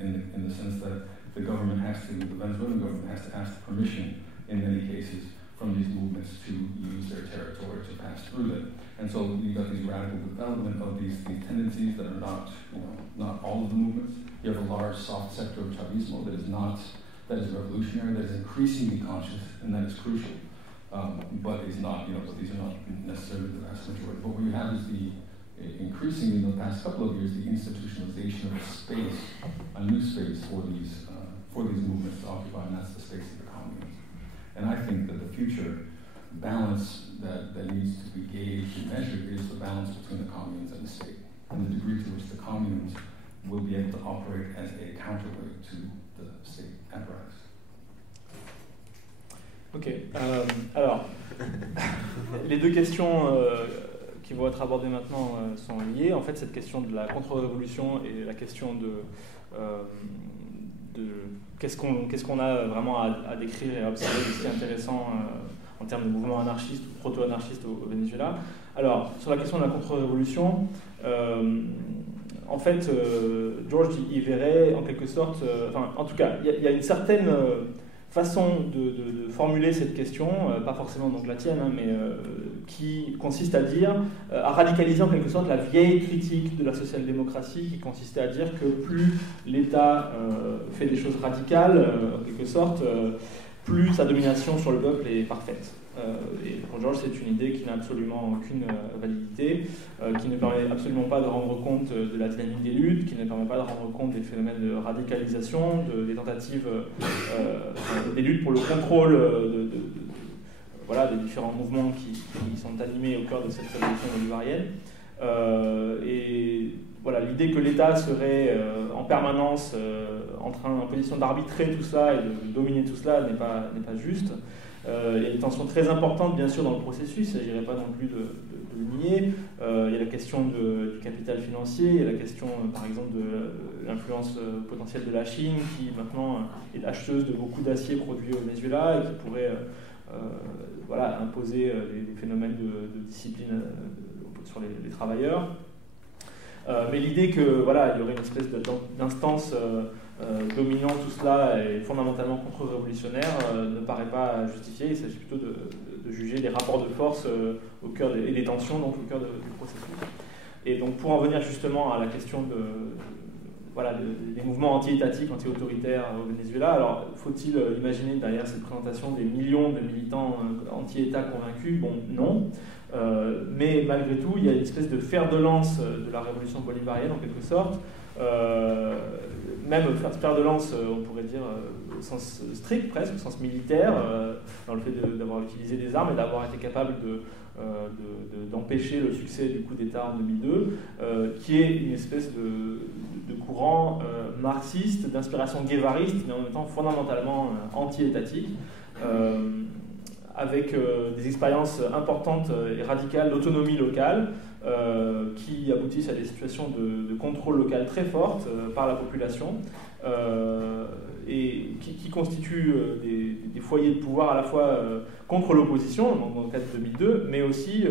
in the sense that the Venezuelan government has to ask permission in many cases from these movements to use their territory to pass through them. And so you've got these radical development of these tendencies that are not all of the movements. You have a large soft sector of Chavismo that is revolutionary, that is increasingly conscious, and that is crucial, but is not, but these are not necessarily the vast majority. But what you have is increasingly in the past couple of years, the institutionalization of a space, a new space for these movements to occupy, and that's the space of the communes. And I think that the future balance that needs to be gauged and measured is the balance between the communes and the state, and the degree to which the communes will be able to operate as a counterweight to the state apparatus. Ok, alors, les deux questions qui vont être abordées maintenant sont liées. En fait, cette question de la contre-révolution et la question de qu'est-ce qu'on a vraiment à décrire et à observer de ce qui est intéressant en termes de mouvement anarchiste ou proto-anarchiste au Venezuela. Alors, sur la question de la contre-révolution, en fait, George y verrait en quelque sorte, en tout cas, il y a une certaine façon de formuler cette question, pas forcément donc la tienne, mais qui consiste à dire, à radicaliser en quelque sorte la vieille critique de la social-démocratie, qui consistait à dire que plus l'État fait des choses radicales, en quelque sorte, plus sa domination sur le peuple est parfaite. Et pour George, c'est une idée qui n'a absolument aucune validité, qui ne permet absolument pas de rendre compte de la dynamique des luttes, qui ne permet pas de rendre compte des phénomènes de radicalisation, des tentatives, des luttes pour le contrôle des différents mouvements qui sont animés au cœur de cette révolution bolivarienne. Et voilà, l'idée que l'État serait en permanence en position d'arbitrer tout cela et de dominer tout cela n'est pas juste. Il y a des tensions très importantes, bien sûr, dans le processus, il ne s'agirait pas non plus de le nier. Il y a la question du capital financier, il y a la question, par exemple, de l'influence potentielle de la Chine, qui maintenant est acheteuse de beaucoup d'acier produit au Venezuela et qui pourrait imposer des phénomènes de discipline sur les travailleurs. Mais l'idée que il y aurait une espèce d'instance dominant tout cela et fondamentalement contre-révolutionnaire ne paraît pas justifié. Il s'agit plutôt de juger des rapports de force au cœur et des tensions donc au cœur du processus. Et donc pour en venir justement à la question les mouvements anti-étatiques, anti-autoritaires au Venezuela. Alors, faut-il imaginer derrière cette présentation des millions de militants anti-État convaincus? Bon, non. Mais malgré tout, il y a une espèce de fer de lance de la révolution bolivarienne, en quelque sorte. Même fer de lance, on pourrait dire, au sens strict presque, au sens militaire, dans le fait d'avoir utilisé des armes et d'avoir été capable d'empêcher le succès du coup d'État en 2002, qui est une espèce de courant marxiste, d'inspiration guévariste, mais en même temps fondamentalement anti-étatique, avec des expériences importantes et radicales d'autonomie locale, qui aboutissent à des situations de contrôle local très fortes par la population, et qui constituent des foyers de pouvoir à la fois contre l'opposition, dans le cas de 2002, mais aussi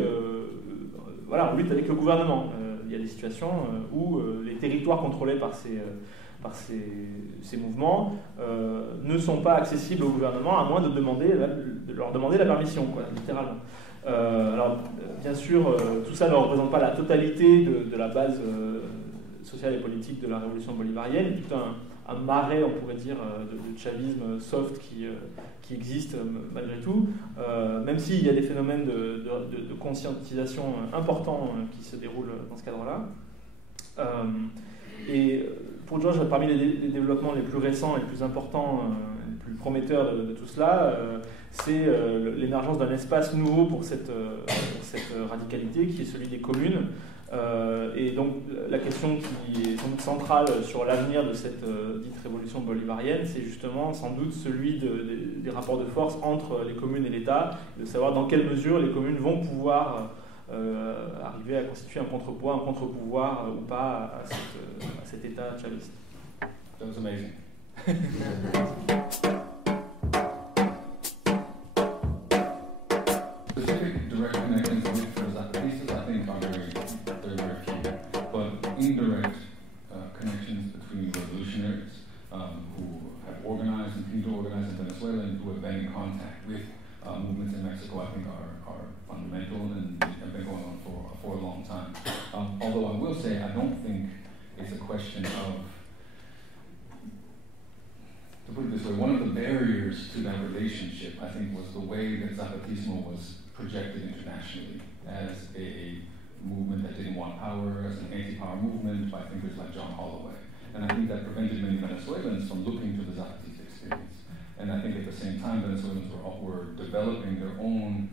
en lutte avec le gouvernement. Il y a des situations où les territoires contrôlés par ces mouvements ne sont pas accessibles au gouvernement, à moins de leur demander la permission, littéralement. Alors, bien sûr, tout ça ne représente pas la totalité de la base sociale et politique de la révolution bolivarienne. Il y a tout un marais, on pourrait dire, de chavisme soft qui existe malgré tout, même s'il y a des phénomènes de conscientisation importants qui se déroulent dans ce cadre-là. Et pour George, parmi les développements les plus récents et les plus importants, les plus prometteurs de tout cela, c'est l'émergence d'un espace nouveau pour cette radicalité, qui est celui des communes. Et donc la question qui est centrale sur l'avenir de cette dite révolution bolivarienne, c'est justement sans doute celui des rapports de force entre les communes et l'État, de savoir dans quelle mesure les communes vont pouvoir arriver à constituer un contrepoids, un contre-pouvoir ou pas à cet État chaviste. That was amazing. Specific direct connections with the Zapatistas, I think, are very few. But indirect connections between revolutionaries who have organized and continue to organize in Venezuela and who have been in contact with movements in Mexico, I think, are fundamental and have been going on for a long time. Although I will say, I don't think it's a question of, to put it this way, one of the barriers to that relationship, I think, was the way that Zapatismo was projected internationally as a movement that didn't want power, as an anti-power movement by thinkers like John Holloway. And I think that prevented many Venezuelans from looking to the Zapatista experience. And I think at the same time, Venezuelans were developing their own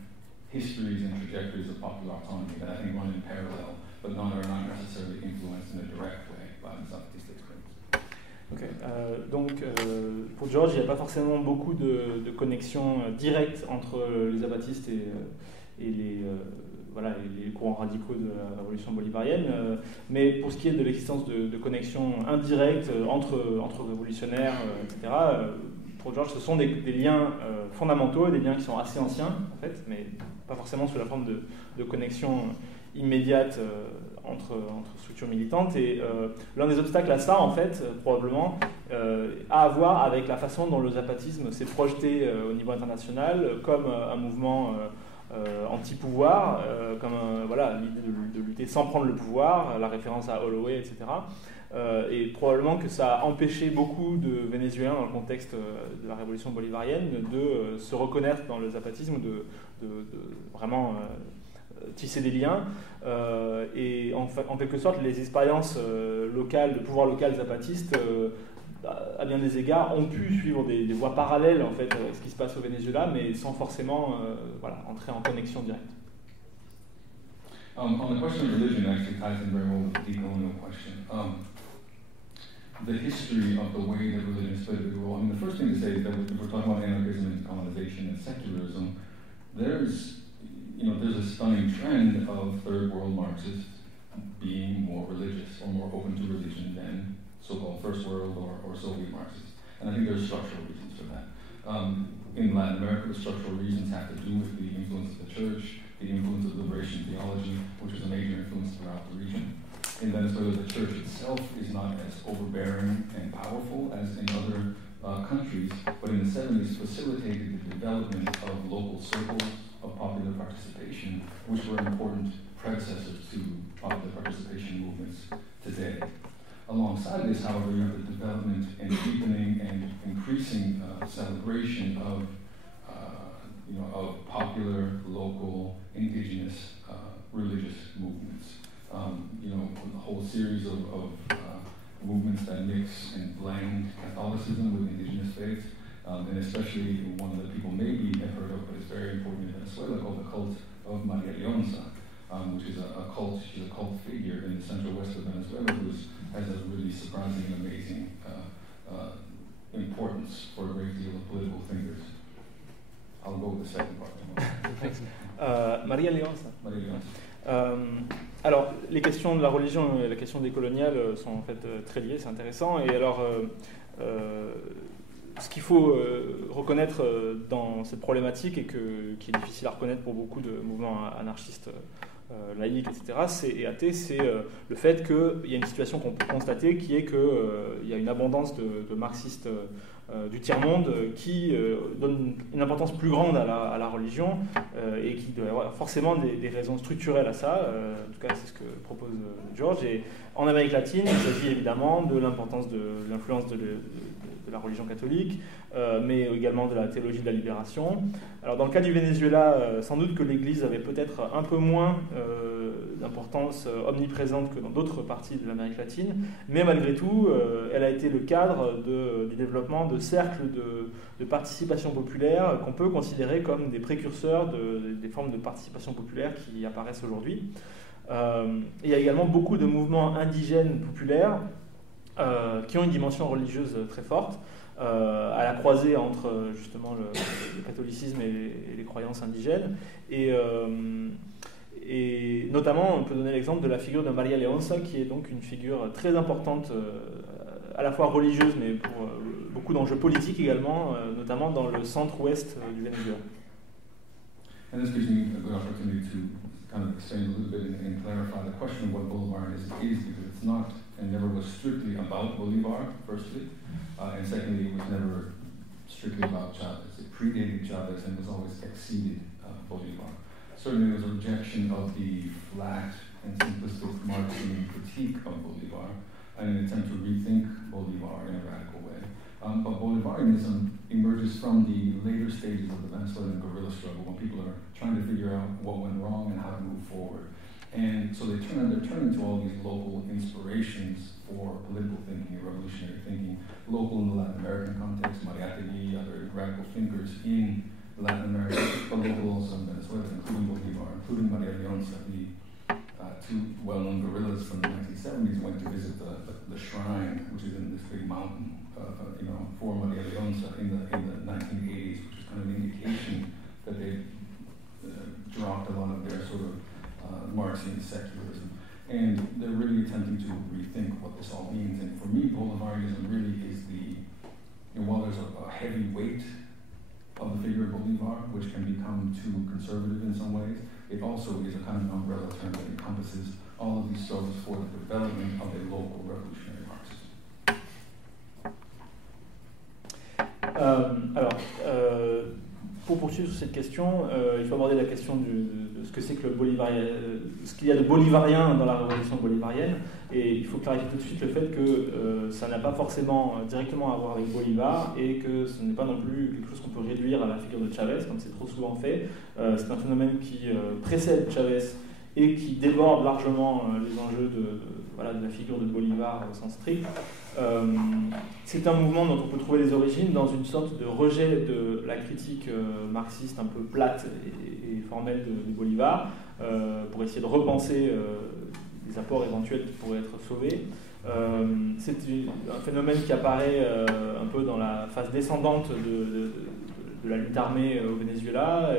histories and trajectories of popular autonomy that I think run in parallel, but are not necessarily influenced in a direct way by the Zapatista experience. Okay. Donc, pour George, il n'y a pas forcément beaucoup de connexions directes entre les zapatistes et les courants radicaux de la révolution bolivarienne, mais pour ce qui est de l'existence de connexions indirectes entre révolutionnaires, etc., pour George, ce sont des liens fondamentaux, des liens qui sont assez anciens, en fait, mais pas forcément sous la forme de connexions immédiates entre structures militantes. Et l'un des obstacles à ça, en fait, probablement, a à voir avec la façon dont le zapatisme s'est projeté au niveau international comme un mouvement anti-pouvoir, comme l'idée de lutter sans prendre le pouvoir, la référence à Holloway, etc. Et probablement que ça a empêché beaucoup de Vénézuéliens dans le contexte de la révolution bolivarienne de se reconnaître dans le zapatisme, de vraiment tisser des liens. Et en quelque sorte, les expériences locales, de pouvoir local zapatiste, à bien des égards, ont pu suivre des voies parallèles en fait, à ce qui se passe au Venezuela, mais sans forcément entrer en connexion directe. On the question of religion actually ties in very well with the decolonial question. The history of the way that religion has played a big role. I mean, the first thing to say is that if we're talking about anarchism and decolonization and secularism, there's a stunning trend of third world Marxists being more religious or more open to religion than so-called first world or Soviet Marxists. And I think there's structural reasons for that. In Latin America, the structural reasons have to do with the influence of the church, the influence of liberation theology, which is a major influence throughout the region. In Venezuela, the church itself is not as overbearing and powerful as in other countries, but in the 70s facilitated the development of local circles of popular participation, which were important predecessors to popular participation movements today. Alongside alongside this, however, you have the development and deepening and increasing celebration of of popular, local, indigenous religious movements. A whole series of movements that mix and blend Catholicism with indigenous faiths, and especially one that people maybe have heard of, but it's very important in Venezuela, called the cult of Maria Leonza, which is a cult. She's a cult figure in the central west of Venezuela who has a really surprising and amazing importance for a great deal of political thinkers. I'll go with the second part. Maria Leonza. Maria Leonza. Alors, les questions de la religion et la question des coloniales sont en fait très liées, c'est intéressant. Et alors, ce qu'il faut reconnaître dans cette problématique, et qui est difficile à reconnaître pour beaucoup de mouvements anarchistes laïques, etc., et athées, c'est le fait qu'il y a une situation qu'on peut constater, qui est qu'il y a une abondance de marxistes du tiers-monde qui donne une importance plus grande à la religion et qui doit avoir forcément des raisons structurelles à ça. En tout cas, c'est ce que propose George. Et en Amérique latine, il s'agit évidemment de l'importance de l'influence de la religion catholique, mais également de la théologie de la libération. Alors dans le cas du Venezuela, sans doute que l'Église avait peut-être un peu moins d'importance omniprésente que dans d'autres parties de l'Amérique latine, mais malgré tout, elle a été le cadre du développement de cercles de participation populaire qu'on peut considérer comme des précurseurs des formes de participation populaire qui apparaissent aujourd'hui. Il y a également beaucoup de mouvements indigènes populaires qui ont une dimension religieuse très forte, à la croisée entre justement le catholicisme et les croyances indigènes. Et notamment, on peut donner l'exemple de la figure de Maria Leonza, qui est donc une figure très importante, à la fois religieuse, mais pour beaucoup d'enjeux politiques également, notamment dans le centre-ouest du Venezuela. And this gives me a good opportunity to kind of explain a little bit and clarify the question of what Bolivarianism is, because it's not and never was strictly about Bolivar, firstly, and secondly, it was never strictly about Chavez. It predated Chavez and was always exceeded Bolivar. Certainly there was a rejection of the flat and simplistic Marxian critique of Bolivar and an attempt to rethink Bolivar in a radical way. But Bolivarianism emerges from the later stages of the Venezuelan guerrilla struggle, when people are trying to figure out what went wrong and how to move forward. And so they're turning to all these local inspirations for political thinking and revolutionary thinking, local in the Latin American context, Mariátegui, other radical thinkers in Latin America, but local also in Venezuela, including Bolivar, including Maria Leonza. The two well-known guerrillas from the 1970s went to visit the shrine, which is in this big mountain, for Maria Leonza in the 1980s, which is kind of an indication that they dropped a lot of their sort of Marxian secularism. And they're really attempting to rethink what this all means. And for me, Bolivarianism really is while there's a heavy weight of the figure of Bolivar, which can become too conservative in some ways, it also is a kind of umbrella term that encompasses all of these struggles for the development of a local revolutionary Marxism. Pour poursuivre sur cette question, il faut aborder la question de ce que c'est que ce qu'il y a de bolivarien dans la révolution bolivarienne, et il faut clarifier tout de suite le fait que ça n'a pas forcément directement à voir avec Bolivar, et que ce n'est pas non plus quelque chose qu'on peut réduire à la figure de Chavez, comme c'est trop souvent fait. C'est un phénomène qui précède Chavez et qui déborde largement les enjeux de la figure de Bolivar au sens strict. C'est un mouvement dont on peut trouver les origines dans une sorte de rejet de la critique marxiste un peu plate et formelle de Bolivar, pour essayer de repenser les apports éventuels qui pourraient être sauvés. C'est un phénomène qui apparaît un peu dans la phase descendante de la lutte armée au Venezuela,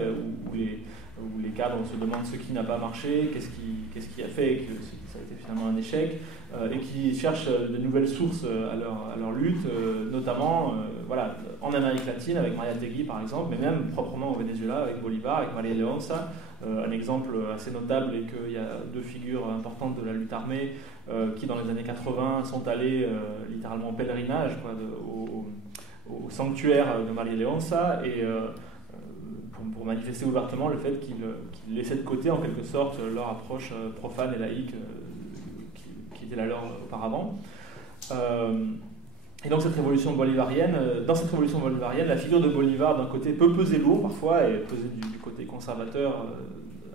où les cadres se demandent ce qui n'a pas marché, qu'est-ce qui a fait que ça a été finalement un échec, et qui cherchent de nouvelles sources à leur lutte, notamment en Amérique latine avec Mariátegui par exemple, mais même proprement au Venezuela avec Bolivar, avec Maria Leonza. Un exemple assez notable est qu'il y a deux figures importantes de la lutte armée qui dans les années 80 sont allées littéralement en pèlerinage au sanctuaire de Maria Leonza, et pour manifester ouvertement le fait qu'ils laissaient de côté en quelque sorte leur approche profane et laïque qui était la leur auparavant. Et donc cette révolution bolivarienne, dans cette révolution bolivarienne, la figure de Bolivar d'un côté peut peser lourd parfois et peser du côté conservateur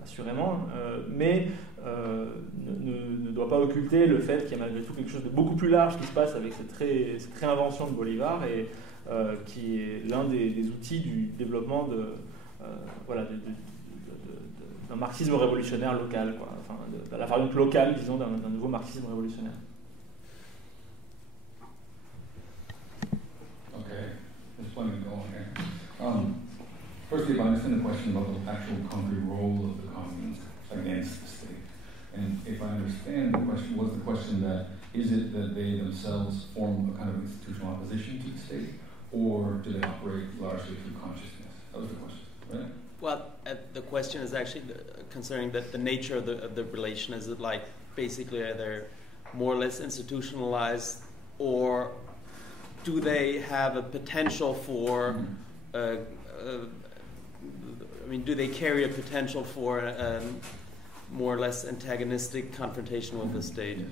assurément, mais ne doit pas occulter le fait qu'il y a malgré tout quelque chose de beaucoup plus large qui se passe avec cette réinvention de Bolivar et qui est l'un des outils du développement d'un marxisme révolutionnaire local, quoi. Enfin, de la variante locale, disons, d'un nouveau marxisme révolutionnaire. Plenty going here. Firstly, if I understand the question about the actual concrete role of the communes against the state, and if I understand the question, was the question that is it that they themselves form a kind of institutional opposition to the state, or do they operate largely through consciousness? That was the question, right? Well, the question is actually concerning the nature of the relation. Is it like basically are they more or less institutionalized, or do they have a potential for, do they carry a potential for more or less antagonistic confrontation with the state? Yes.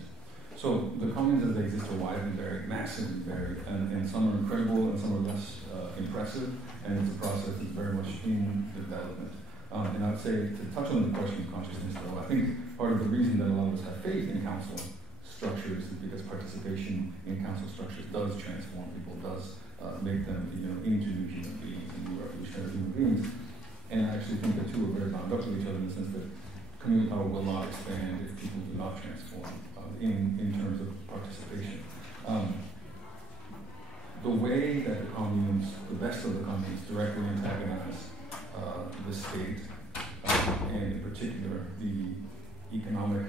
So the communes as they exist are wide and varied, massively varied, and some are incredible and some are less impressive, and it's a process that's very much in development. And I would say, to touch on the question of consciousness, though, I think part of the reason that a lot of us have faith in council structures is because participation in council structures does transform people, does make them into new human beings and new revolutionary human beings. And I actually think the two are very bound up to each other in the sense that communal power will not expand if people do not transform in terms of participation. The way that the communes, the best of the communes, directly antagonize the state, and in particular the economic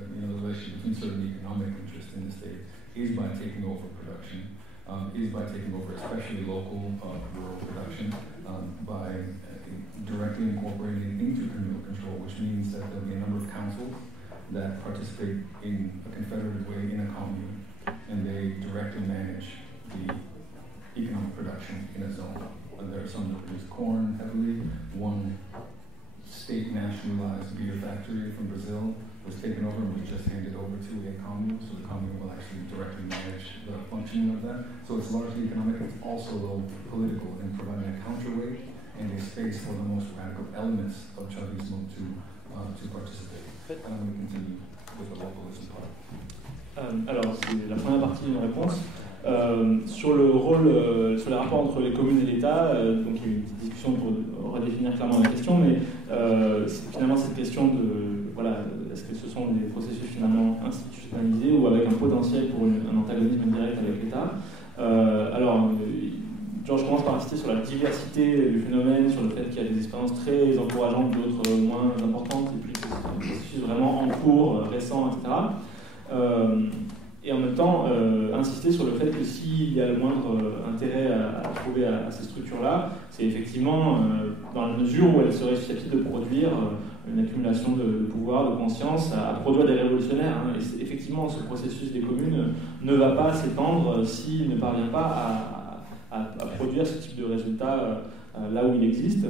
the relationship between certain economic interests in the state is by taking over production, is by taking over especially local rural production, by directly incorporating into communal control, which means that there'll be a number of councils that participate in a confederative way in a commune, and they directly manage the economic production in a zone. There are some that produce corn heavily. One state nationalized beer factory from Brazil was taken over and was just handed over to a commune, so the commune will actually directly manage the functioning of that. So it's largely economic, it's also though political in providing a counterweight and a space for the most radical elements of Chavismo to participate. And I'm going to continue with the localism part. Alors, c'est la première partie d'une réponse. Sur le rôle, sur les rapports entre les communes et l'État, donc il y a eu une petite discussion pour redéfinir clairement la question, mais finalement cette question de est-ce que ce sont des processus finalement institutionnalisés ou avec un potentiel pour un antagonisme direct avec l'État. Alors, Georges commence par insister sur la diversité du phénomène, sur le fait qu'il y a des expériences très encourageantes, d'autres moins importantes, et puis que c'est un processus vraiment en cours, récent, etc. Et en même temps, insister sur le fait que s'il y a le moindre intérêt à trouver à ces structures-là, c'est effectivement dans la mesure où elles seraient susceptibles de produire une accumulation de pouvoir, de conscience, à produire des révolutionnaires. Et effectivement, ce processus des communes ne va pas s'étendre s'il ne parvient pas à produire ce type de résultat là où il existe.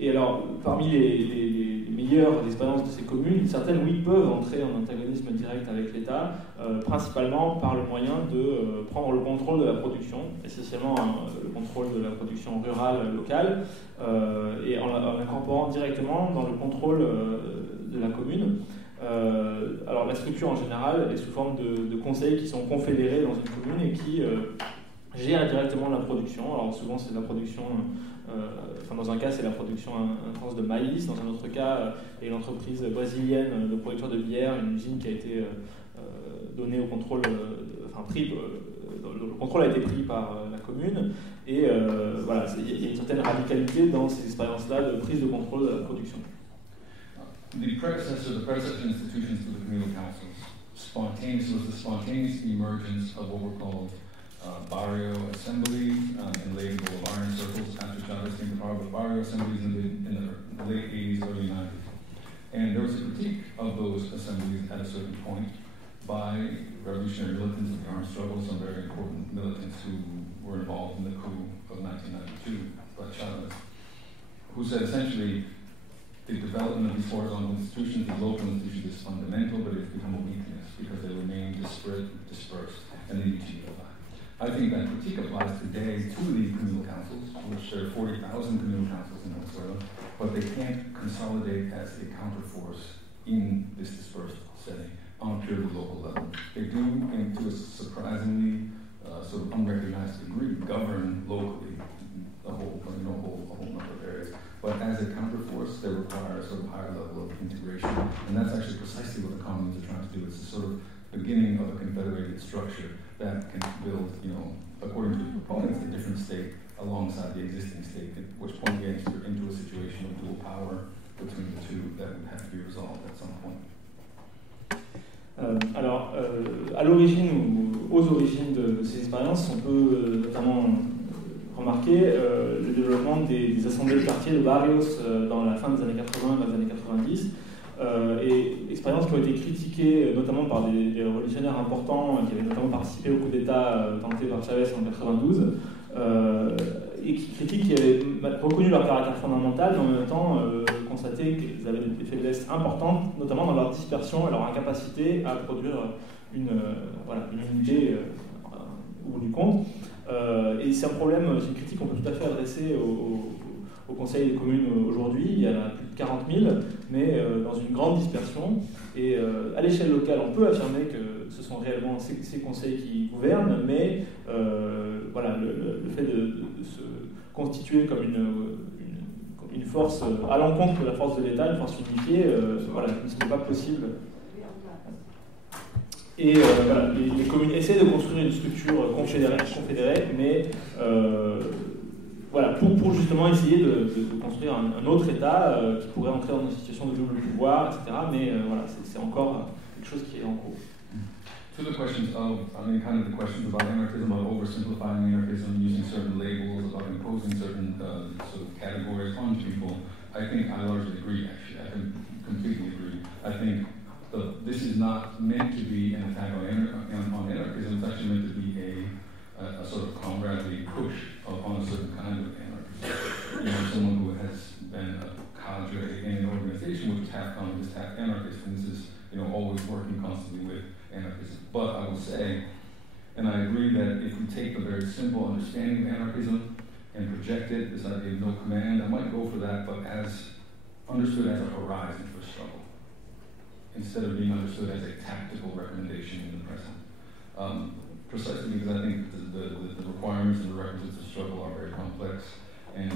Et alors, parmi les meilleures expériences de ces communes, certaines, oui, peuvent entrer en antagonisme direct avec l'État, principalement par le moyen de prendre le contrôle de la production, essentiellement le contrôle de la production rurale locale, et en incorporant directement dans le contrôle de la commune. Alors, la structure en général est sous forme de conseils qui sont confédérés dans une commune et qui gèrent directement la production. Alors, souvent, c'est de la production... dans un cas, c'est la production intense de maïs. Dans un autre cas, il y a une entreprise brésilienne de producteurs de bière, une usine qui a été donnée au contrôle, le contrôle a été pris par la commune. Et voilà, il y a une certaine radicalité dans ces expériences-là de prise de contrôle de la production. The predecessor institutions to the communal councils was the spontaneous emergence of what were called barrio assemblies in late Bolivarian circles after Chavez came to power, but barrio assemblies in the late 80s, early 90s. And there was a critique of those assemblies at a certain point by revolutionary militants of the armed struggle, some very important militants who were involved in the coup of 1992 by Chavez, who said essentially, the development of these horizontal institutions, these local institutions, is fundamental, but it's become a weakness because they remain dispersed, and they need to unify. I think that critique applies today to the communal councils, which there are 40,000 communal councils in Venezuela, but they can't consolidate as a counterforce in this dispersed setting on a purely local level. They do, and to a surprisingly sort of unrecognized degree, govern locally a whole number of areas. But as a counterforce, they require a sort of higher level of integration, and that's actually precisely what the communes are trying to do. It's a sort of beginning of a confederated structure that can build, according to the proponents, a different state alongside the existing state, at which point we enter into a situation of dual power between the two that would have to be resolved at some point. Alors, à l'origine ou aux origines de ces expériences, on peut notamment remarquer le développement des assemblées de quartier de barrios dans la fin des années 80 et dans les années 90, et expériences qui ont été critiquées notamment par des révolutionnaires importants qui avaient notamment participé au coup d'État tenté par Chavez en 92, et qui avaient reconnu leur caractère fondamental, mais en même temps constaté qu'ils avaient des faiblesses importantes, notamment dans leur dispersion et leur incapacité à produire une unité au bout du compte. Et c'est un problème, c'est une critique qu'on peut tout à fait adresser au Conseil des communes aujourd'hui. Il y en a plus de 40 000, mais dans une grande dispersion. Et à l'échelle locale, on peut affirmer que ce sont réellement ces conseils qui gouvernent, mais le fait de se constituer comme une force à l'encontre de la force de l'État, une force unifiée, ne semble pas possible. Et les communes essaient de construire une structure confédérée, mais pour justement essayer de construire un autre État qui pourrait entrer dans une situation de double pouvoir, etc. Mais c'est encore quelque chose qui est en cours. To the questions of, kind of the questions about anarchism, about oversimplifying anarchism, using certain labels, about imposing certain sort of categories on people, I think I largely agree, actually. I can completely agree. I think this is not meant to be an attack on anarchism. It's actually meant to be a sort of comradely push on a certain kind of anarchism. Someone who has been a cadre in an organization which is half communist, half anarchist, and this is always working constantly with anarchism. But I will say, and I agree that if we take the very simple understanding of anarchism and project it, this idea of no command, I might go for that, but as understood as a horizon for struggle, instead of being understood as a tactical recommendation in the present. Precisely because I think the requirements and the requisites of struggle are very complex and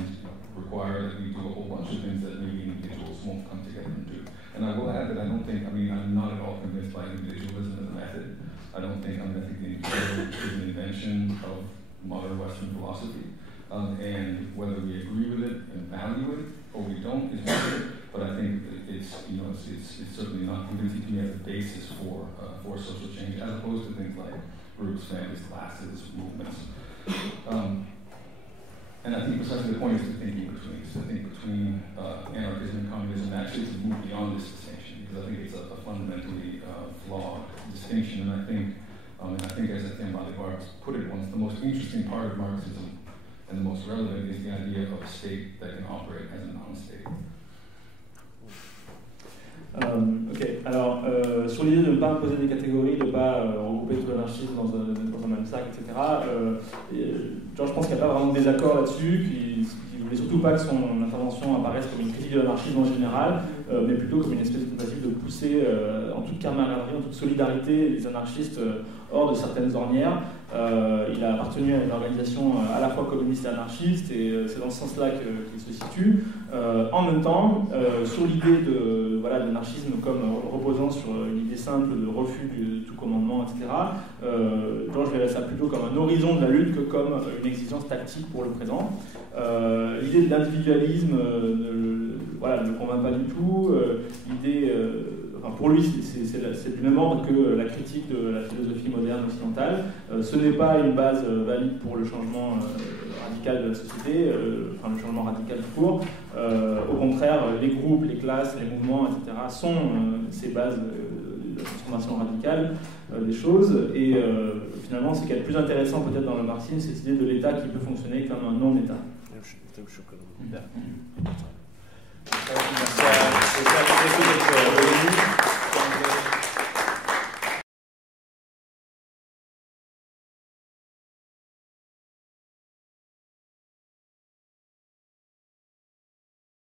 require that we do a whole bunch of things that maybe individuals won't come together and do. And I will add that I'm not at all convinced by individualism as a method. I think the individual is an invention of modern Western philosophy. And whether we agree with it and value it or we don't is matter. But I think it's certainly not convincing to me as a basis for social change, as opposed to things like groups, families, classes, movements. And I think precisely the point is to think between anarchism and communism, actually to move beyond this distinction, because I think it's a fundamentally flawed distinction. And I think as Etienne Balibar put it once, the most interesting part of Marxism and the most relevant is the idea of a state that can operate as a non-state. Alors sur l'idée de ne pas imposer des catégories, de ne pas regrouper tout l'anarchisme dans un même sac, etc., je pense qu'il n'y a pas vraiment de désaccord là-dessus, qu'il ne voulait surtout pas que son intervention apparaisse comme une critique de l'anarchisme en général, mais plutôt comme une espèce de tentative de pousser en toute camaraderie, en toute solidarité les anarchistes hors de certaines ornières. Il a appartenu à une organisation à la fois communiste et anarchiste, et c'est dans ce sens-là qu'il se situe. En même temps, sur l'idée de l'anarchisme comme reposant sur une idée simple de refus de tout commandement, etc., je verrais ça plutôt comme un horizon de la lutte que comme une exigence tactique pour le présent. L'idée de l'individualisme ne le convainc pas du tout. Pour lui, c'est du même ordre que la critique de la philosophie moderne occidentale. Ce n'est pas une base valide pour le changement radical de la société, le changement radical tout court. Au contraire, les groupes, les classes, les mouvements, etc. sont ces bases de la transformation radicale des choses. Et finalement, ce qui est le plus intéressant peut-être dans le marxisme, c'est cette idée de l'État qui peut fonctionner comme un non-État.